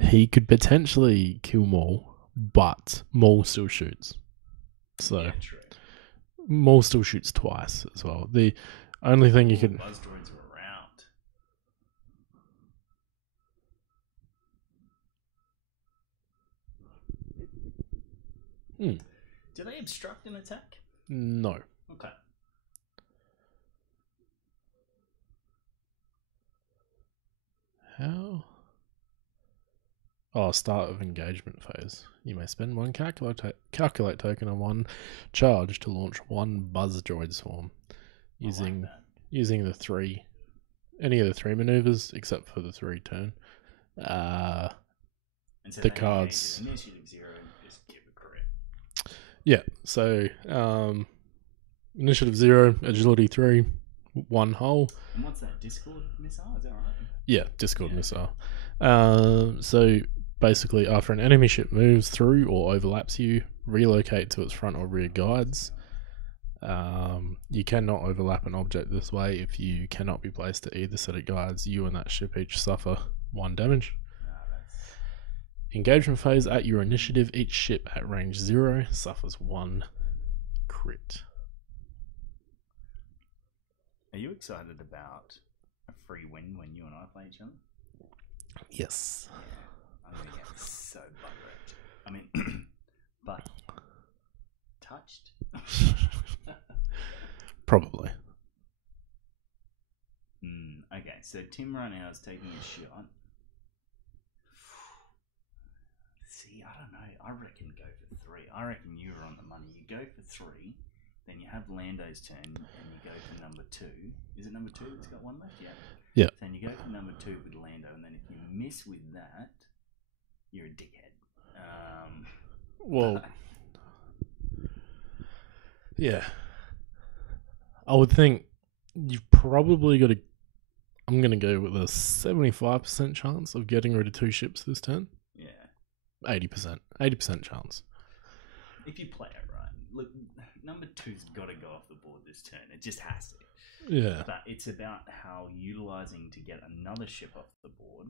he could potentially kill Maul, but Maul still shoots. So Yeah, true. Maul still shoots twice as well. The only thing you can... Buzz droids are around. Do they obstruct an attack? No. Okay. How? Oh, start of engagement phase. You may spend 1 calculate token on 1 charge to launch 1 buzz droid swarm using the 3, any of the 3 maneuvers except for the 3 turn. And so The cards. Initiative 0 is give a crit. Yeah, so initiative 0, agility 3, 1 hull. And what's that? Discord missile? Is that right? Yeah, Discord missile. So basically, after an enemy ship moves through or overlaps you, relocate to its front or rear guides. You cannot overlap an object this way. If you cannot be placed at either set of guides, you and that ship each suffer 1 damage. Engagement phase at your initiative, each ship at range 0 suffers 1 crit. Are you excited about a free win when you and I play each other? Yes. I'm going to get so butt-wrecked. I mean, but touched? Probably. Okay, so Tim right now is taking a shot. See, I don't know. I reckon go for 3. I reckon you're on the money. You go for 3, then you have Lando's turn, and you go for number 2. Is it number 2 that's got 1 left? Yeah. Yeah. Then you go for number 2 with Lando, and then if you miss with that, you're a dickhead. Well, yeah. I would think you've probably got to... I'm going to go with a 75% chance of getting rid of 2 ships this turn. Yeah. 80%. 80% chance. If you play it right. Look, number 2's got to go off the board this turn. It just has to. Yeah. But it's about how utilising to get another ship off the board.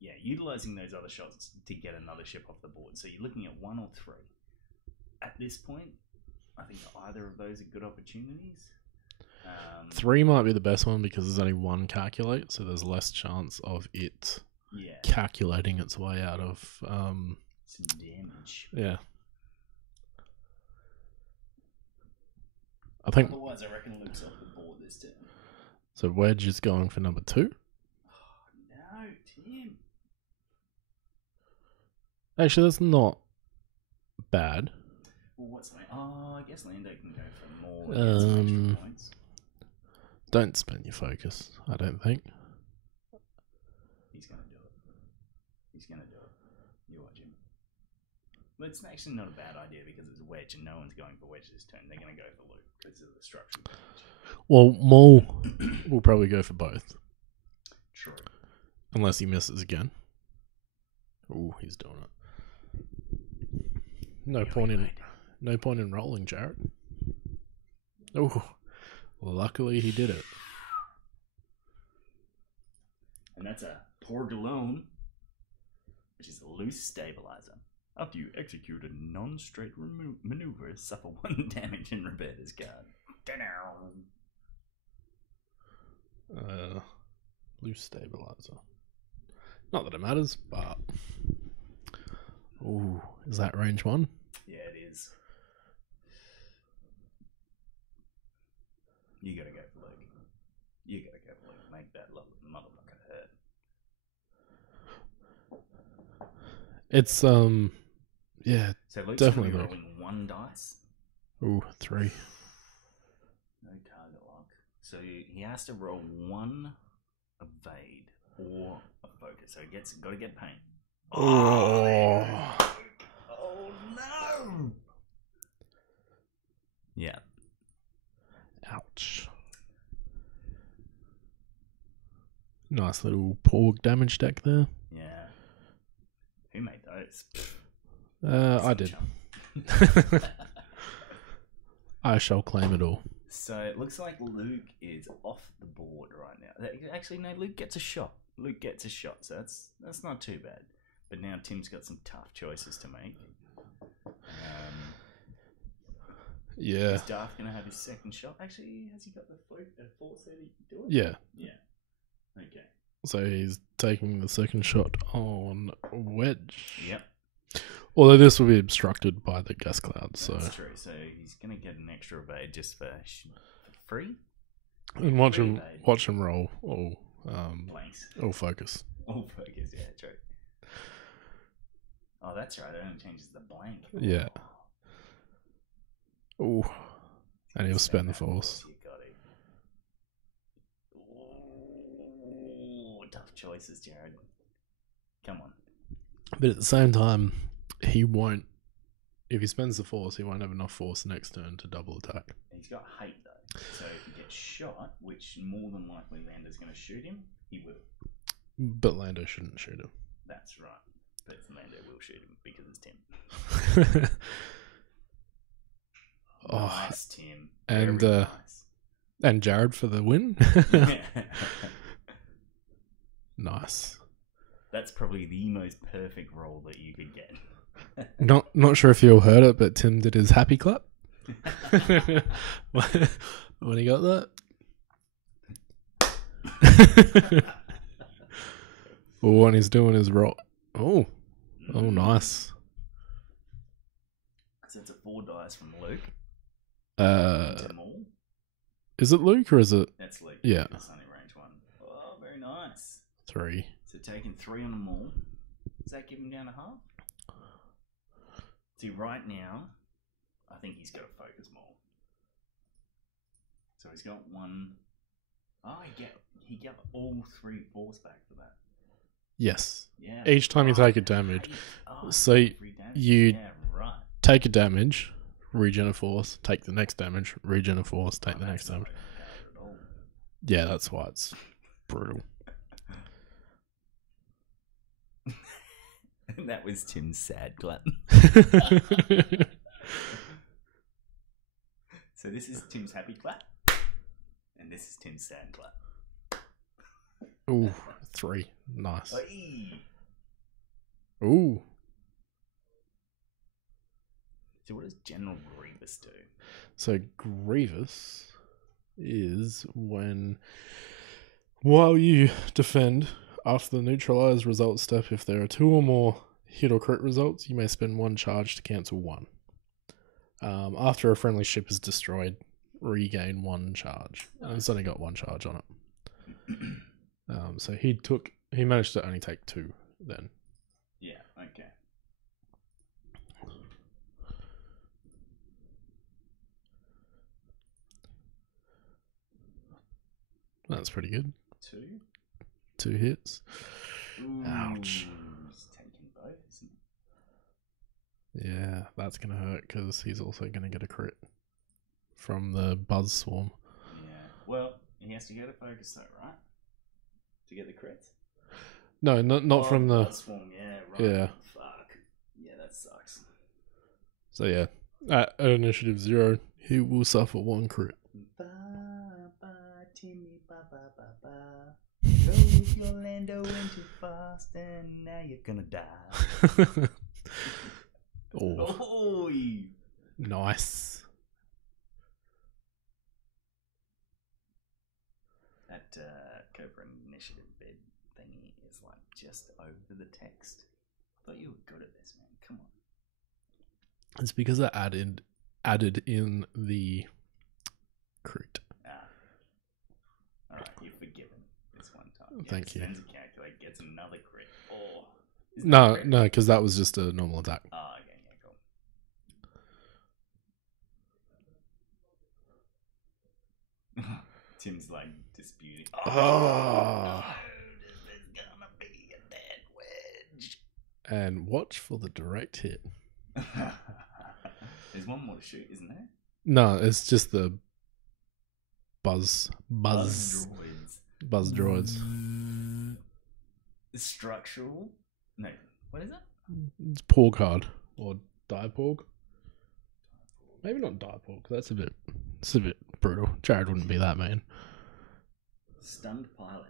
Yeah, utilising those other shots to get another ship off the board. So you're looking at 1 or 3. At this point, I think either of those are good opportunities. 3 might be the best one because there's only 1 calculate, so there's less chance of it calculating its way out of some damage. Yeah. I think otherwise I reckon Luke's off the board this turn. So Wedge is going for number 2. Oh, no, Tim. Actually, that's not bad. Well, what's Lando? Oh, I guess Lando can go for more and get some extra points. Don't spend your focus, I don't think. He's going to do it. He's going to do it. You watch him. But it's actually not a bad idea because it's Wedge and no one's going for Wedge this turn. They're going to go for Luke because of the structural damage. Well, Maul will probably go for both. True. Unless he misses again. Ooh, he's doing it. No point in rolling, Jarrad. Oh, luckily he did it. And that's a Porg alone, which is a loose stabilizer. After you execute a non-straight maneuver, suffer 1 damage and repair this card. Loose stabilizer. Not that it matters, but... Ooh, is that range 1? Yeah, it is. You gotta go for Luke. You gotta go for Luke. Make that motherfucker hurt. It's, yeah, so Luke's definitely gonna be rolling 1 dice. Ooh, 3. No target lock. So he has to roll 1 evade or a focus. So he got to get pain. Oh no! Yeah. Ouch. Nice little Porg damage deck there. Yeah. Who made those? I did. I shall claim it all. So it looks like Luke is off the board right now. Actually, no, Luke gets a shot. Luke gets a shot, so that's not too bad. But now Tim's got some tough choices to make. Yeah. Is Darth going to have his second shot? Actually, has he got the force there to do it? Yeah. Yeah. Okay. So he's taking the second shot on Wedge. Yep. Although this will be obstructed by the gas cloud, so. That's true. So he's going to get an extra evade just for free. And watch him roll all Blanks. all focus. All focus. Yeah, true. Oh, that's right. It only changes the blank. Yeah. Oh, and he'll spend the force. You got it. Ooh, tough choices, Jarrad. Come on. But at the same time, he won't. If he spends the force, he won't have enough force next turn to double attack. He's got hate though, so if he gets shot, which more than likely Lando's going to shoot him, he will. But Lando shouldn't shoot him. That's right. But Lando will shoot him because it's Tim. Nice, Tim. And Very nice. and Jarrad for the win. Nice. That's probably the most perfect roll that you could get. Not sure if you all heard it, but Tim did his happy clap when he got that. Or when he's doing his roll. Oh, nice. So it's a 4 dice from Luke. Uh, To Maul. is it Luke or is it That's Luke. Yeah. The Sunny Range one. Oh, very nice. 3? So taking 3 on the Maul. Does that give him down to half? See, right now, I think he's got a focus Maul. So he's got 1. Oh, he got all 3 force back for that. Yes. Yeah. Each time you take a damage. So free damage. you Yeah, right. take a damage, regen a force, take the next damage, regen a force, take the next That's not damage. bad at all. Yeah, that's why it's brutal. That was Tim's sad clap. So this is Tim's happy clap, and this is Tim's sad clap. Ooh, 3. Nice. Oi. Ooh. So what does General Grievous do? So Grievous is while you defend, after the neutralize result step, if there are 2 or more hit or crit results, you may spend 1 charge to cancel 1. After a friendly ship is destroyed, regain 1 charge. And it's only got 1 charge on it. So he managed to only take 2 then. Yeah, okay. That's pretty good. 2? 2 hits. Ooh, Ouch. He's taking both, isn't Yeah, that's going to hurt because he's also going to get a crit from the Buzz Swarm. he? Yeah. Well, he has to go to focus though, right? To get the crits? No, not from the... Swarm, yeah, right. Yeah. Fuck. Yeah, that sucks. So yeah, at initiative 0, he will suffer 1 crit. Ba, ba, Timmy, ba, ba, ba, ba. Drove your Lando in too fast and now you're gonna die. Oh, Oh, nice. that Cobra Initiative bed thingy is like just over the text. I thought you were good at this, man. Come on. It's because I added in the crit. Alright, you're forgiven this one time. Thank you. Spends a calculator, gets another crit. Oh. No, because that was just a normal attack. Oh, okay, yeah, cool. Tim's like disputing. Oh. No, this is gonna be a dead Wedge. And watch for the direct hit. There's one more to shoot, isn't there? No, it's just the buzz droids. Structural? No, what is it? It's Porg hard or die Porg. Maybe not die Porg. It's a bit brutal. Jarrad wouldn't be that mean. Stunned pilot.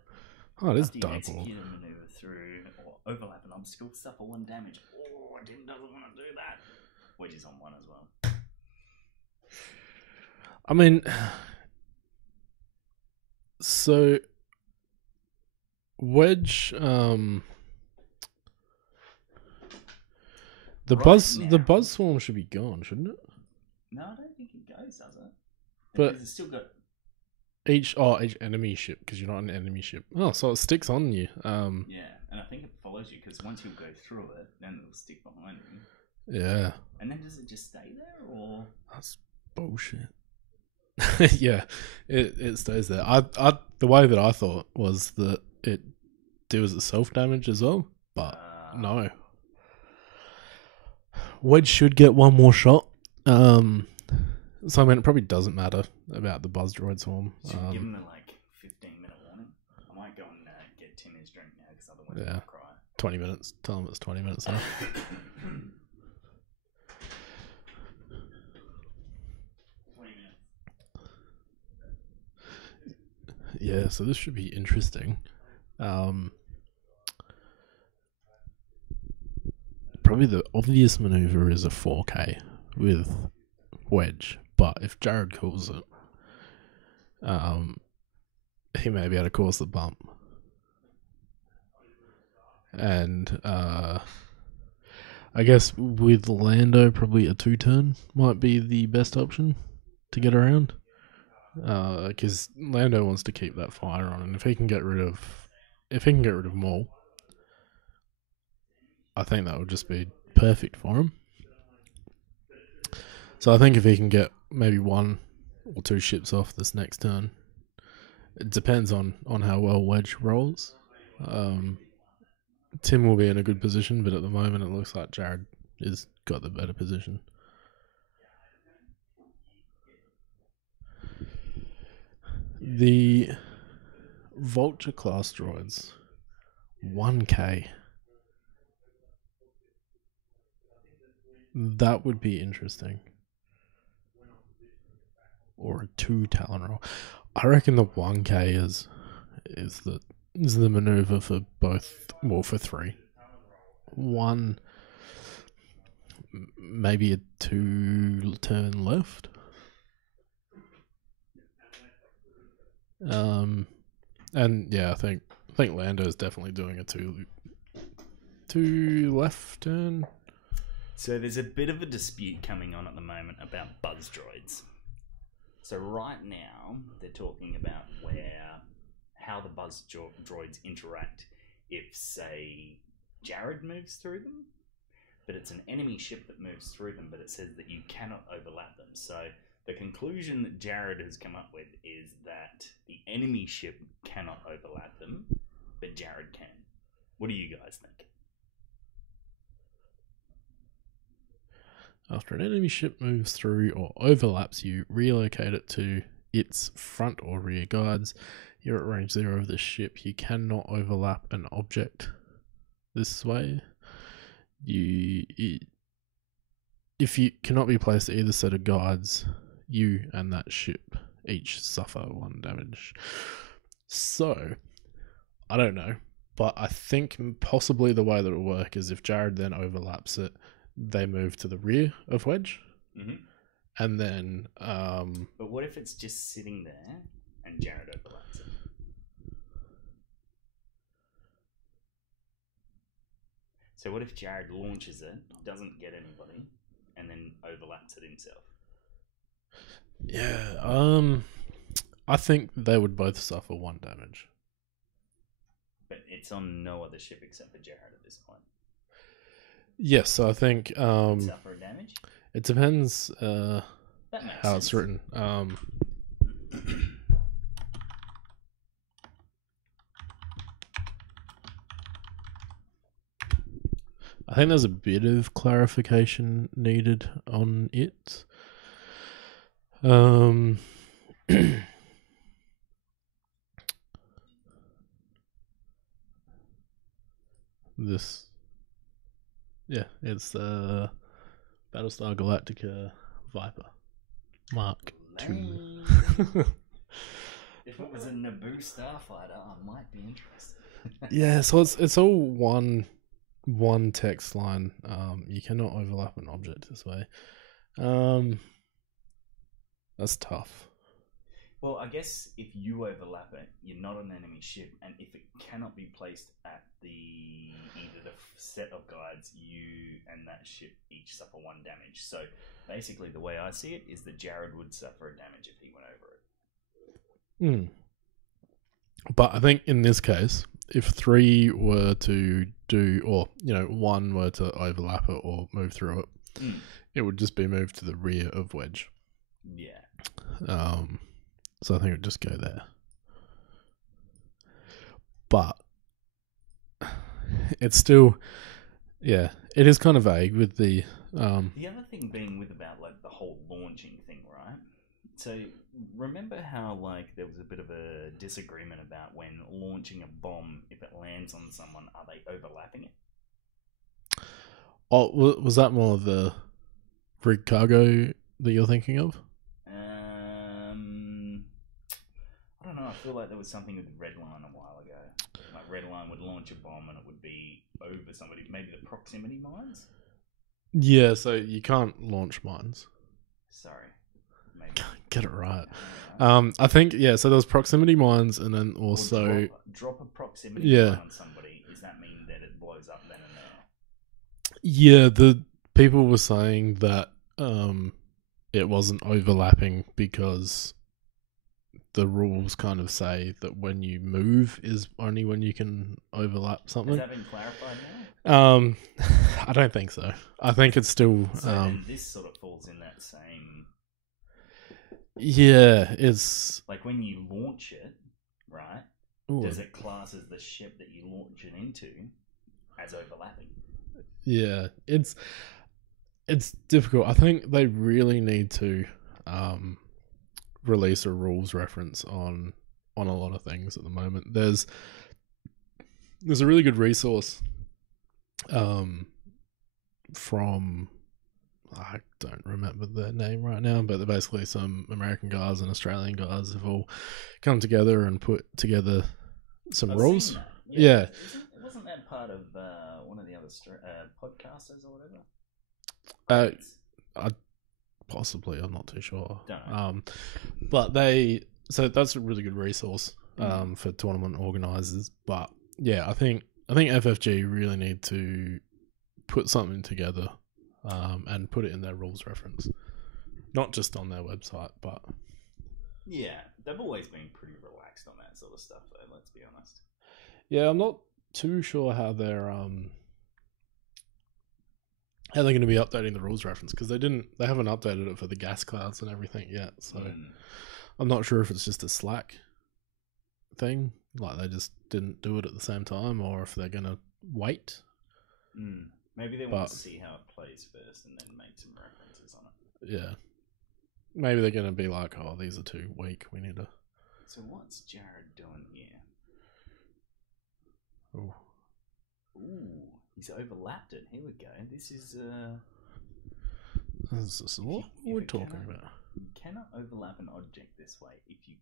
Oh, it is After you double. execute a maneuver through or overlap an obstacle, suffer 1 damage. Oh, Tim doesn't want to do that. Wedge is on 1 as well. I mean, so Wedge, the buzz swarm should be gone, shouldn't it? No, I don't think it goes, does it? But Because it's still got each enemy ship, because you're not an enemy ship. Oh, so it sticks on you. yeah, and I think it follows you because once you go through it, then it'll stick behind you. Yeah. And then does it just stay there, or That's bullshit. Yeah, it stays there. I the way that I thought was that it deals itself damage as well, but no. Wedge should get 1 more shot. So I mean, it probably doesn't matter about the buzz droid swarm. should we give him a 15-minute warning? I might go and get Tim his drink now because otherwise he'll cry. 20 minutes. Tell him it's 20 minutes now. Yeah, so this should be interesting. Probably the obvious maneuver is a 4K with Wedge, but if Jarrad calls it, he may be able to cause the bump. And I guess with Lando, probably a 2-turn might be the best option to get around. Because Lando wants to keep that fire on, and if he can get rid of Maul, I think that would just be perfect for him. So I think if he can get maybe 1 or 2 ships off this next turn, it depends on how well Wedge rolls. Tim will be in a good position, but at the moment it looks like Jarrad has got the better position. The Vulture class droids, 1K. That would be interesting. Or a 2 Talon roll. I reckon the 1K is the maneuver for both. Well, for 3. 1, maybe a 2-turn left. And yeah, I think Lando is definitely doing a 2 left turn. So there's a bit of a dispute coming on at the moment about buzz droids. So right now they're talking about how the buzz droids interact if, say, Jarrad moves through them, but it's an enemy ship that moves through them, but it says that you cannot overlap them. So the conclusion that Jarrad has come up with is that the enemy ship cannot overlap them, but Jarrad can. What do you guys think? After an enemy ship moves through or overlaps you, relocate it to its front or rear guards. You're at range 0 of the ship. You cannot overlap an object this way. If you cannot be placed at either set of guards, you and that ship each suffer 1 damage. So, I don't know, but I think possibly the way that it'll work is if Jarrad then overlaps it, they move to the rear of Wedge. Mm-hmm. And then... but what if it's just sitting there and Jarrad overlaps it? So what if Jarrad launches it, doesn't get anybody, and then overlaps it himself? Yeah, I think they would both suffer 1 damage. But it's on no other ship except for Jarrad at this point. Yes, so I think suffer damage? It depends how sense. it's written. I think there's a bit of clarification needed on it. It's Battlestar Galactica Viper Mark II. If it was a Naboo starfighter, I might be interested. Yeah, so it's all one text line. You cannot overlap an object this way. That's tough. Well, I guess if you overlap it, you're not an enemy ship, and if it cannot be placed at either the set of guides, you and that ship each suffer 1 damage. So basically, the way I see it is that Jarrad would suffer a damage if he went over it. But I think in this case, if 3 were to do, or 1 were to overlap it or move through it, it would just be moved to the rear of Wedge. Yeah. So I think it would just go there. But it's still, it is kind of vague with the. The other thing being with about like the whole launching thing, right? So remember how like there was a bit of a disagreement about when launching a bomb, if it lands on someone, are they overlapping it? Oh, was that more of the rig cargo that you're thinking of? I don't know. I feel like there was something with Redline a while ago. Like Redline would launch a bomb and it would be over somebody. Maybe the proximity mines. Yeah, so you can't launch mines. Sorry, maybe get it right. I think so. There was proximity mines, and then also or drop a proximity mine on somebody. Does that mean that it blows up then and there? Yeah, the people were saying that it wasn't overlapping because the rules kind of say that when you move is only when you can overlap something. Has that been clarified now? I don't think so. I think it's still. So then this sort of falls in that same. Yeah, it's like when you launch it, right? Ooh. Does it class as the ship that you launch it into as overlapping? Yeah, it's difficult. I think they really need to release a rules reference on a lot of things at the moment. There's a really good resource from I don't remember their name right now, but they're basically some American guys and Australian guys have all come together and put together some rules. Yeah. Wasn't that part of one of the other podcasters or whatever? Possibly, I'm not too sure. Don't know. But so that's a really good resource for tournament organisers. But yeah, I think FFG really need to put something together and put it in their rules reference, not just on their website. But yeah, they've always been pretty relaxed on that sort of stuff, though. Let's be honest. Yeah, I'm not too sure how they're going to be updating the rules reference, because they haven't updated it for the gas clouds and everything yet. So I'm not sure if it's just a Slack thing, like they just didn't do it at the same time, or if they're going to wait. Maybe they want to see how it plays first and then make some references on it. Yeah. Maybe they're going to be like, oh, these are too weak. We need to... So what's Jarrad doing here? Ooh. He's overlapped it. Here we go. This is what we're talking about. You cannot overlap an object this way. If you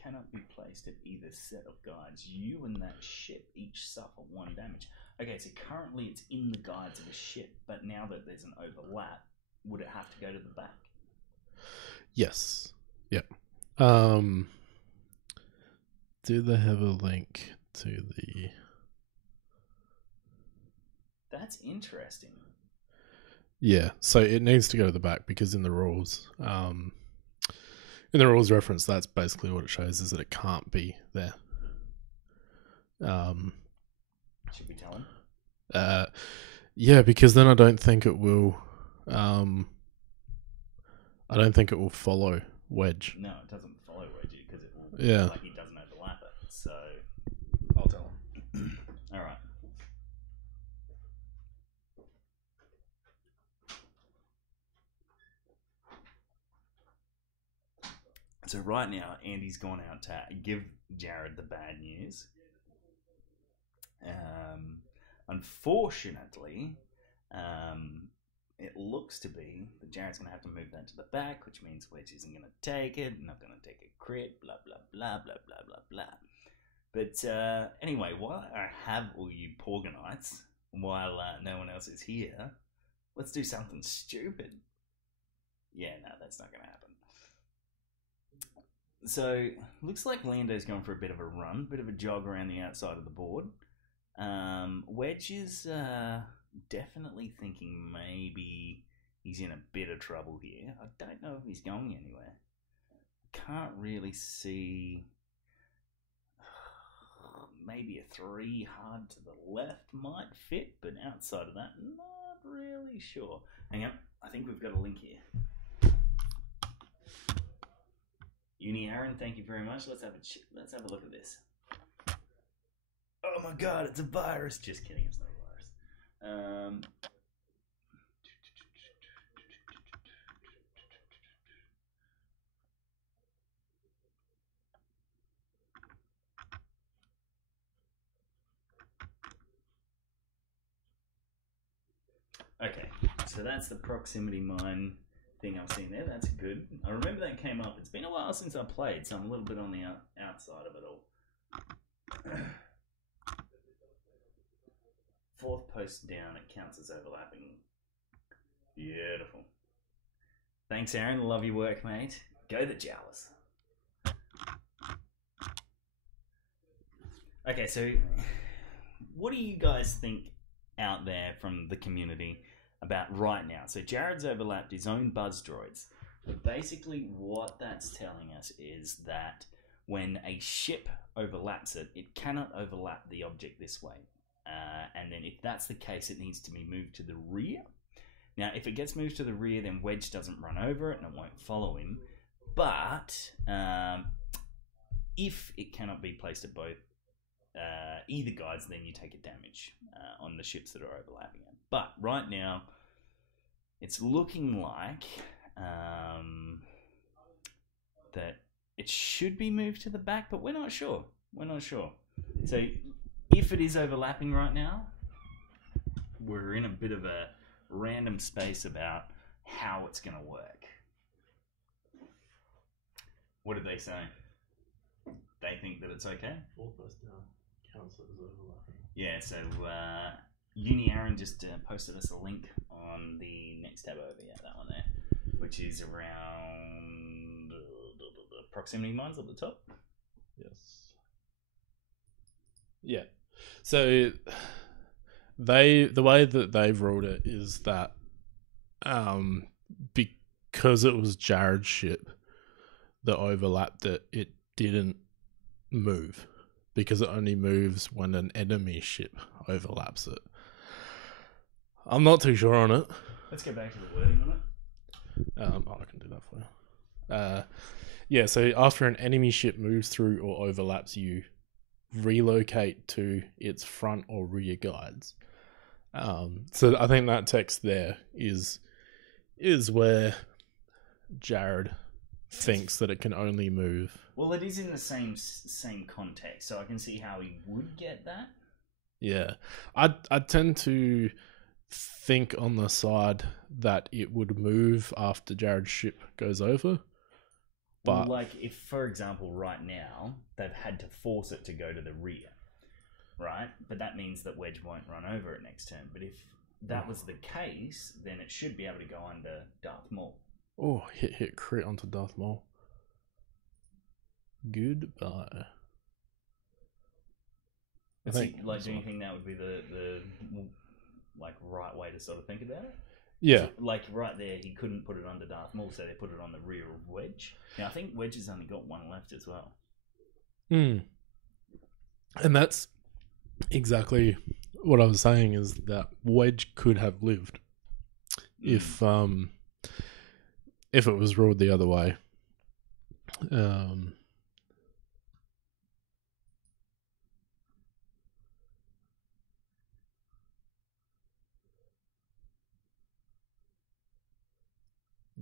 cannot be placed at either set of guides, you and that ship each suffer 1 damage. Okay, so currently it's in the guides of a ship, but now that there's an overlap, would it have to go to the back? Yes. Yep. Do they have a link to the... That's interesting. Yeah, so it needs to go to the back, because in the rules reference, that's basically what it shows, is that it can't be there. Should we tell him? Yeah, because then I don't think it will follow Wedge. No, it doesn't follow Wedge, because it will like he doesn't overlap it. So I'll tell him. All right. So right now, Andy's gone out to give Jarrad the bad news. Unfortunately, it looks to be that Jarrad's going to have to move that to the back, which means Wedge isn't going to take it, not going to take a crit, blah, blah, blah, blah, blah, blah, blah. But anyway, while I have all you Porganites, while no one else is here, let's do something stupid. Yeah, no, that's not going to happen. So, looks like Lando's going for a bit of a run, bit of a jog around the outside of the board. Wedge is definitely thinking maybe he's in a bit of trouble here. I don't know if he's going anywhere. Can't really see. Maybe a 3 hard to the left might fit, but outside of that, not really sure. Hang on, I think we've got a link here. Uni Aaron, thank you very much. Let's have a look at this. Oh my god, it's a virus! Just kidding, it's not a virus. Okay, so that's the proximity mine thing I'm seeing there. That's good. I remember that came up. It's been a while since I played, so I'm a little bit on the outside of it all. 4th post down, it counts as overlapping. Beautiful. Thanks, Aaron. Love your work, mate. Go the Jawas. Okay, so what do you guys think out there from the community about right now? So Jarrad's overlapped his own buzz droids. But basically what that's telling us is that when a ship overlaps it, it cannot overlap the object this way. And then if that's the case, it needs to be moved to the rear. Now, if it gets moved to the rear, then Wedge doesn't run over it and it won't follow him. But if it cannot be placed at both either guides, then you take a damage on the ships that are overlapping it. But right now, it's looking like that it should be moved to the back, but we're not sure. We're not sure. So if it is overlapping right now, we're in a bit of a random space about how it's going to work. What did they say? They think that it's okay? 4th post down counts as overlapping. Yeah, so Uni Aaron just posted us a link on the next tab over, yeah, that one there, which is around the proximity mines at the top. Yes. Yeah. So the way that they've ruled it is that because it was Jarrad's ship that overlapped it, it didn't move because it only moves when an enemy ship overlaps it. I'm not too sure on it. Let's go back to the wording on it. I can do that for you. Yeah, so after an enemy ship moves through or overlaps you, relocate to its front or rear guides. So I think that text there is where Jarrad thinks that it can only move. Well, it is in the same context, so I can see how he would get that. Yeah, I tend to think on the side that it would move after Jarrad's ship goes over. But like, if, for example, right now, they've had to force it to go to the rear, right? But that means that Wedge won't run over it next turn. But if that was the case, then it should be able to go under Darth Maul. Oh, hit crit onto Darth Maul. Goodbye. Do you think that would be the like right way to sort of think about it? Yeah. Like right there, he couldn't put it under Darth Maul, so they put it on the rear of Wedge. Now I think Wedge has only got one left as well. And that's exactly what I was saying, is that Wedge could have lived if it was ruled the other way.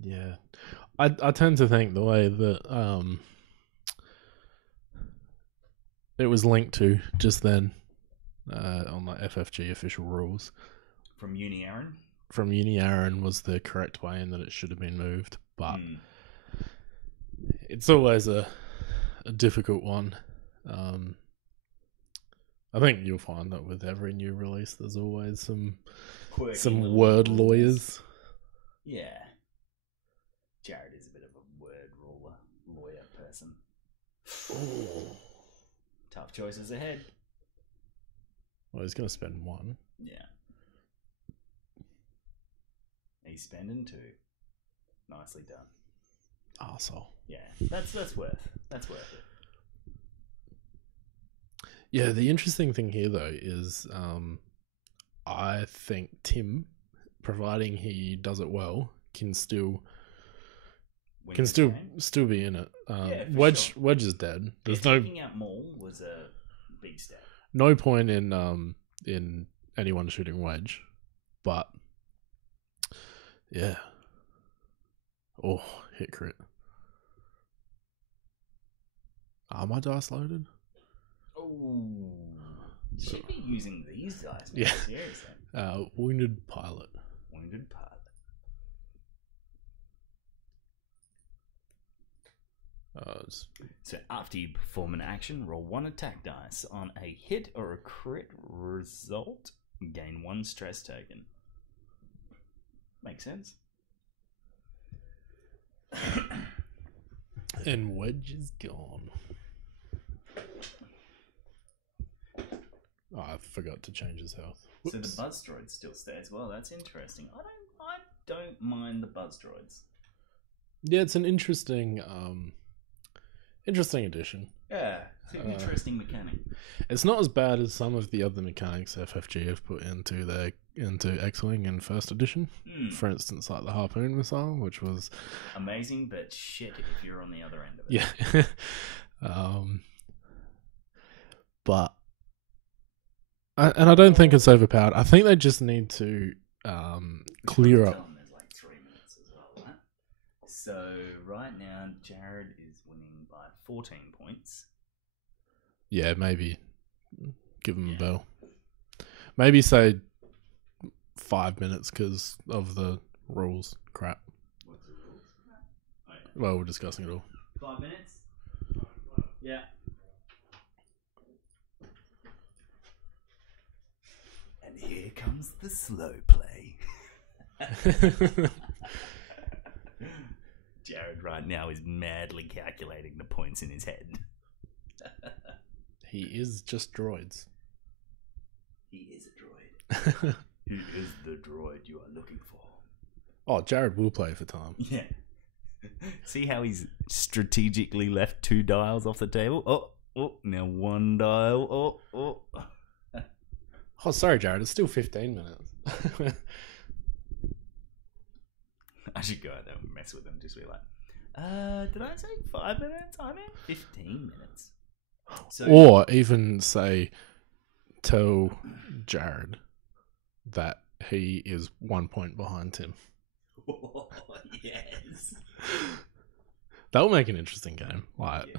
Yeah, I tend to think the way that it was linked to just then on the FFG official rules From Uni Aaron. from Uni Aaron was the correct way and that it should have been moved, but it's always a difficult one. I think you'll find that with every new release, there's always some word lawyers. Yeah. Jarrad is a bit of a word lawyer person. Ooh. Tough choices ahead. Well, he's going to spend 1. Yeah. He's spending 2. Nicely done. Arsehole. Yeah, that's worth it. Yeah, the interesting thing here though is I think Tim, providing he does it well, can still be in it. Wedge is dead. There's taking out Maul was a big step. No point in anyone shooting Wedge, but yeah. Oh, hit crit. Are my dice loaded? Oh, should be using these dice. Yeah. Seriously. Wounded pilot. Wounded pilot. So after you perform an action, roll 1 attack dice. On a hit or a crit result, gain 1 stress token. Makes sense. And Wedge is gone. Oh, I forgot to change his health. Whoops. So the buzz droid still stays. Well, that's interesting. I don't mind the buzz droids. Yeah, it's an interesting addition. Yeah, it's an interesting mechanic. It's not as bad as some of the other mechanics FFG have put into X-Wing in first edition. For instance, like the harpoon missile, which was amazing, but shit if you're on the other end of it. Yeah. But I don't think it's overpowered. I think they just need to clear up. There's like 3 minutes as well, right? So right now, Jarrad is winning by 14 points. Yeah, maybe give him a bell. Maybe say 5 minutes because of the rules crap. What's the rules? Oh, yeah. Well, we're discussing it all. 5 minutes? Yeah. And here comes the slow play. Jarrad right now is madly calculating the points in his head. He is just droids. He is a droid. He is the droid you are looking for. Oh, Jarrad will play for time. Yeah. See how he's strategically left 2 dials off the table? Oh, now 1 dial. Oh. Oh, sorry, Jarrad. It's still 15 minutes. I should go out there and mess with them. Just be like, did I say 5 minutes? I meant 15 minutes. So, or even tell Jarrad that he is 1 point behind Tim. Oh, yes. That will make an interesting game. Like, yeah.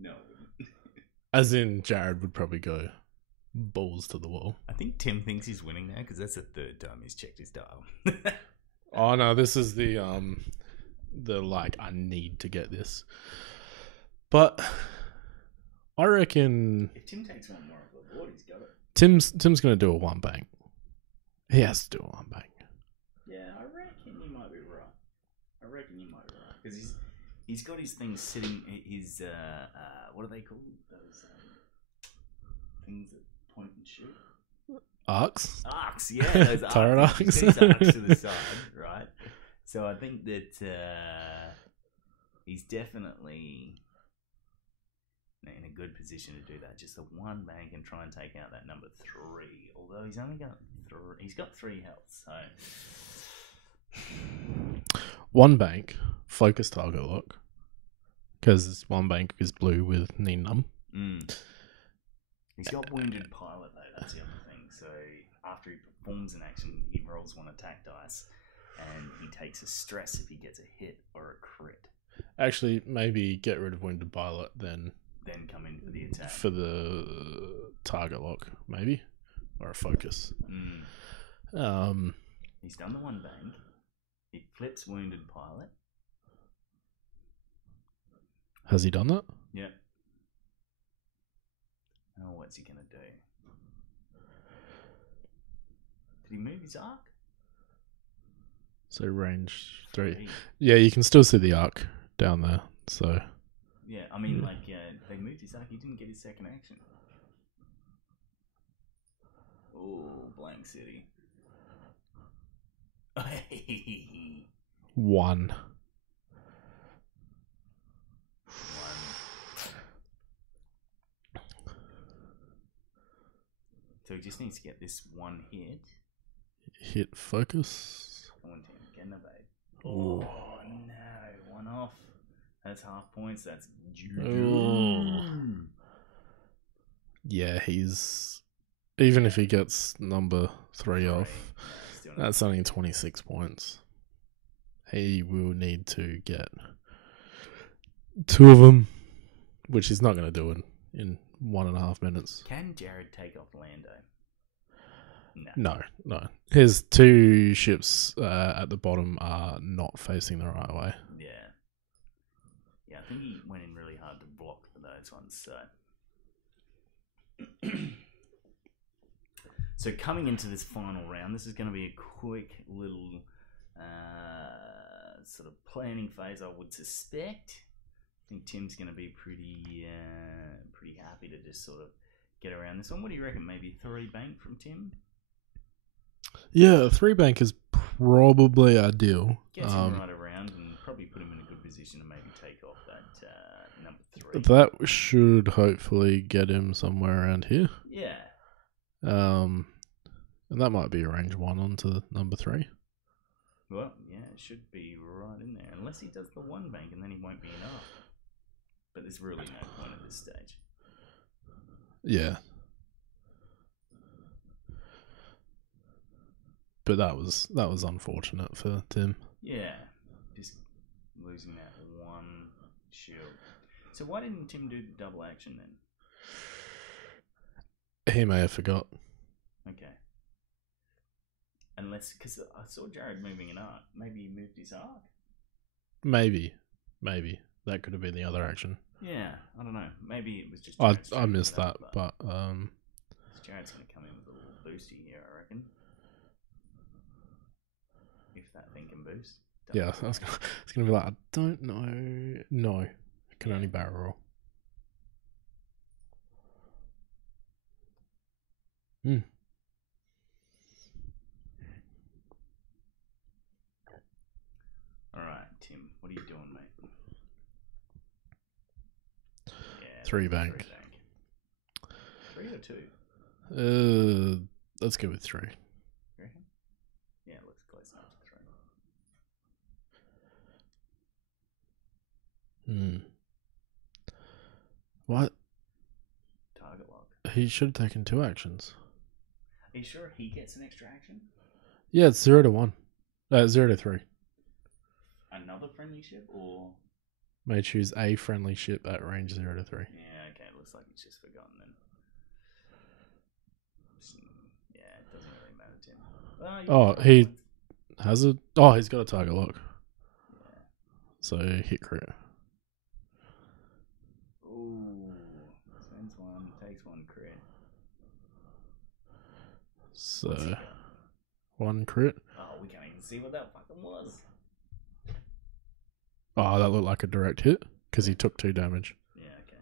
No. As in, Jarrad would probably go balls to the wall. I think Tim thinks he's winning now because that's the 3rd time he's checked his dial. Oh no, this is the like I need to get this. But I reckon if Tim takes one more off the board, he's got it. Tim's gonna do a 1 bank. He has to do a 1 bank. Yeah, I reckon you might be right. Because he's got his things sitting. His what are they called? Those things that point and shoot. Arcs? Arcs, yeah, those arcs. Turret arcs. He's got his arcs to the side, right? So I think that he's definitely in a good position to do that. Just a 1 bank and try and take out that number 3. Although he's only got 3. He's got 3 health, so 1 bank, focus target lock. Because 1 bank is blue with knee numb. He's got wounded pilot though, that's the other thing. So after he performs an action, he rolls 1 attack dice and he takes a stress if he gets a hit or a crit. Actually, maybe get rid of wounded pilot, then come in for the attack. For the target lock, maybe? Or a focus. He's done the one bank. He flips wounded pilot. Has he done that? Yep. Oh, what's he gonna do? Did he move his arc? So range 3. 3. Yeah, you can still see the arc down there. So Yeah, I mean, like, they moved his arc. He didn't get his second action. Oh, blank city. 1. So he just needs to get this one hit. Hit focus. Come on, Tim. Get an evade. Ooh. Oh, no. One off. That's half points. That's Ooh. Yeah, he's... Even if he gets number 3 off, that's only 26 points. He will need to get 2 of them, which he's not going to do in 1.5 minutes. Can Jarrad take off Lando? No. His 2 ships at the bottom are not facing the right way. Yeah. Yeah, I think he went in really hard to block for those ones, so... So coming into this final round, this is going to be a quick little sort of planning phase, I would suspect. I think Tim's going to be pretty happy to just sort of get around this one. What do you reckon? Maybe 3 bank from Tim? Yeah, 3 bank is probably ideal. Gets him right around and probably put him in a good position to maybe take off that number 3. That should hopefully get him somewhere around here. Yeah. And that might be a range 1 onto number 3. Well, yeah, it should be right in there. Unless he does the 1 bank and then he won't be enough. But there's really no point at this stage. Yeah. But that was unfortunate for Tim. Yeah. Just losing that 1 shield. So why didn't Tim do the double action then? He may have forgot. Okay. Unless, because I saw Jarrad moving an arc. Maybe he moved his arc? Maybe. That could have been the other action. Yeah, I don't know. Maybe it was just... I missed that, but... Jarrad's going to come in with a little boosty here, I reckon. If that thing can boost. Yeah, I was going to be like, I don't know. No, I can only barrel roll. Alright, Tim, what are you doing, mate? Yeah, 3 bank. 3 or 2? Let's go with 3. You reckon? Yeah, it looks close enough to 3. What? Target lock. He should have taken 2 actions. Are you sure he gets an extra action? Yeah, it's 0 to 1. 0 to 3. Another friendly ship, or...? May choose a friendly ship at range 0 to 3. Yeah, okay, looks like it's just forgotten then. Yeah, it doesn't really matter, Tim. Oh, he has a... Oh, he's got a target lock. Yeah. So, hit crit. Ooh. Spends 1, takes 1 crit. So, 1 crit. Oh, we can't even see what that fucking was. Oh, that looked like a direct hit because he took 2 damage. Yeah, okay.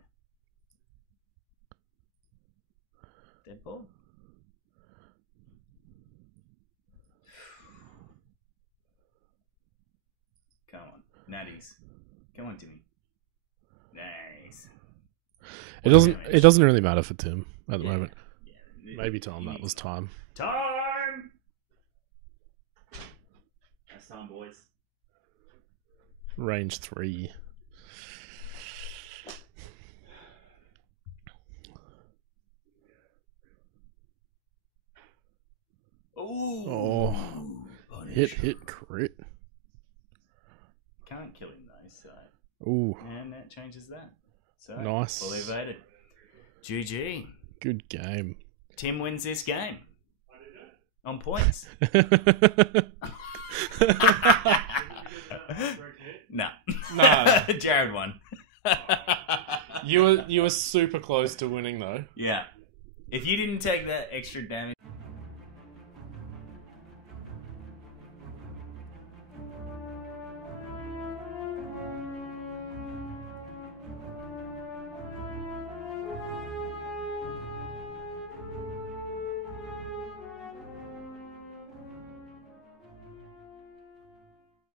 Deadpool? Come on. Natties. Come on, Timmy. Nice. It doesn't really matter for Tim at the moment. Yeah. Maybe tell him that was time. Time! That's time, boys. Range 3. Ooh. Oh. Hit crit. Can't kill him though, so. Ooh. And that changes that. So Nice. fully evaded. GG. Good game. Tim wins this game. on points. No. Jarrad won. You were super close to winning though. Yeah. If you didn't take that extra damage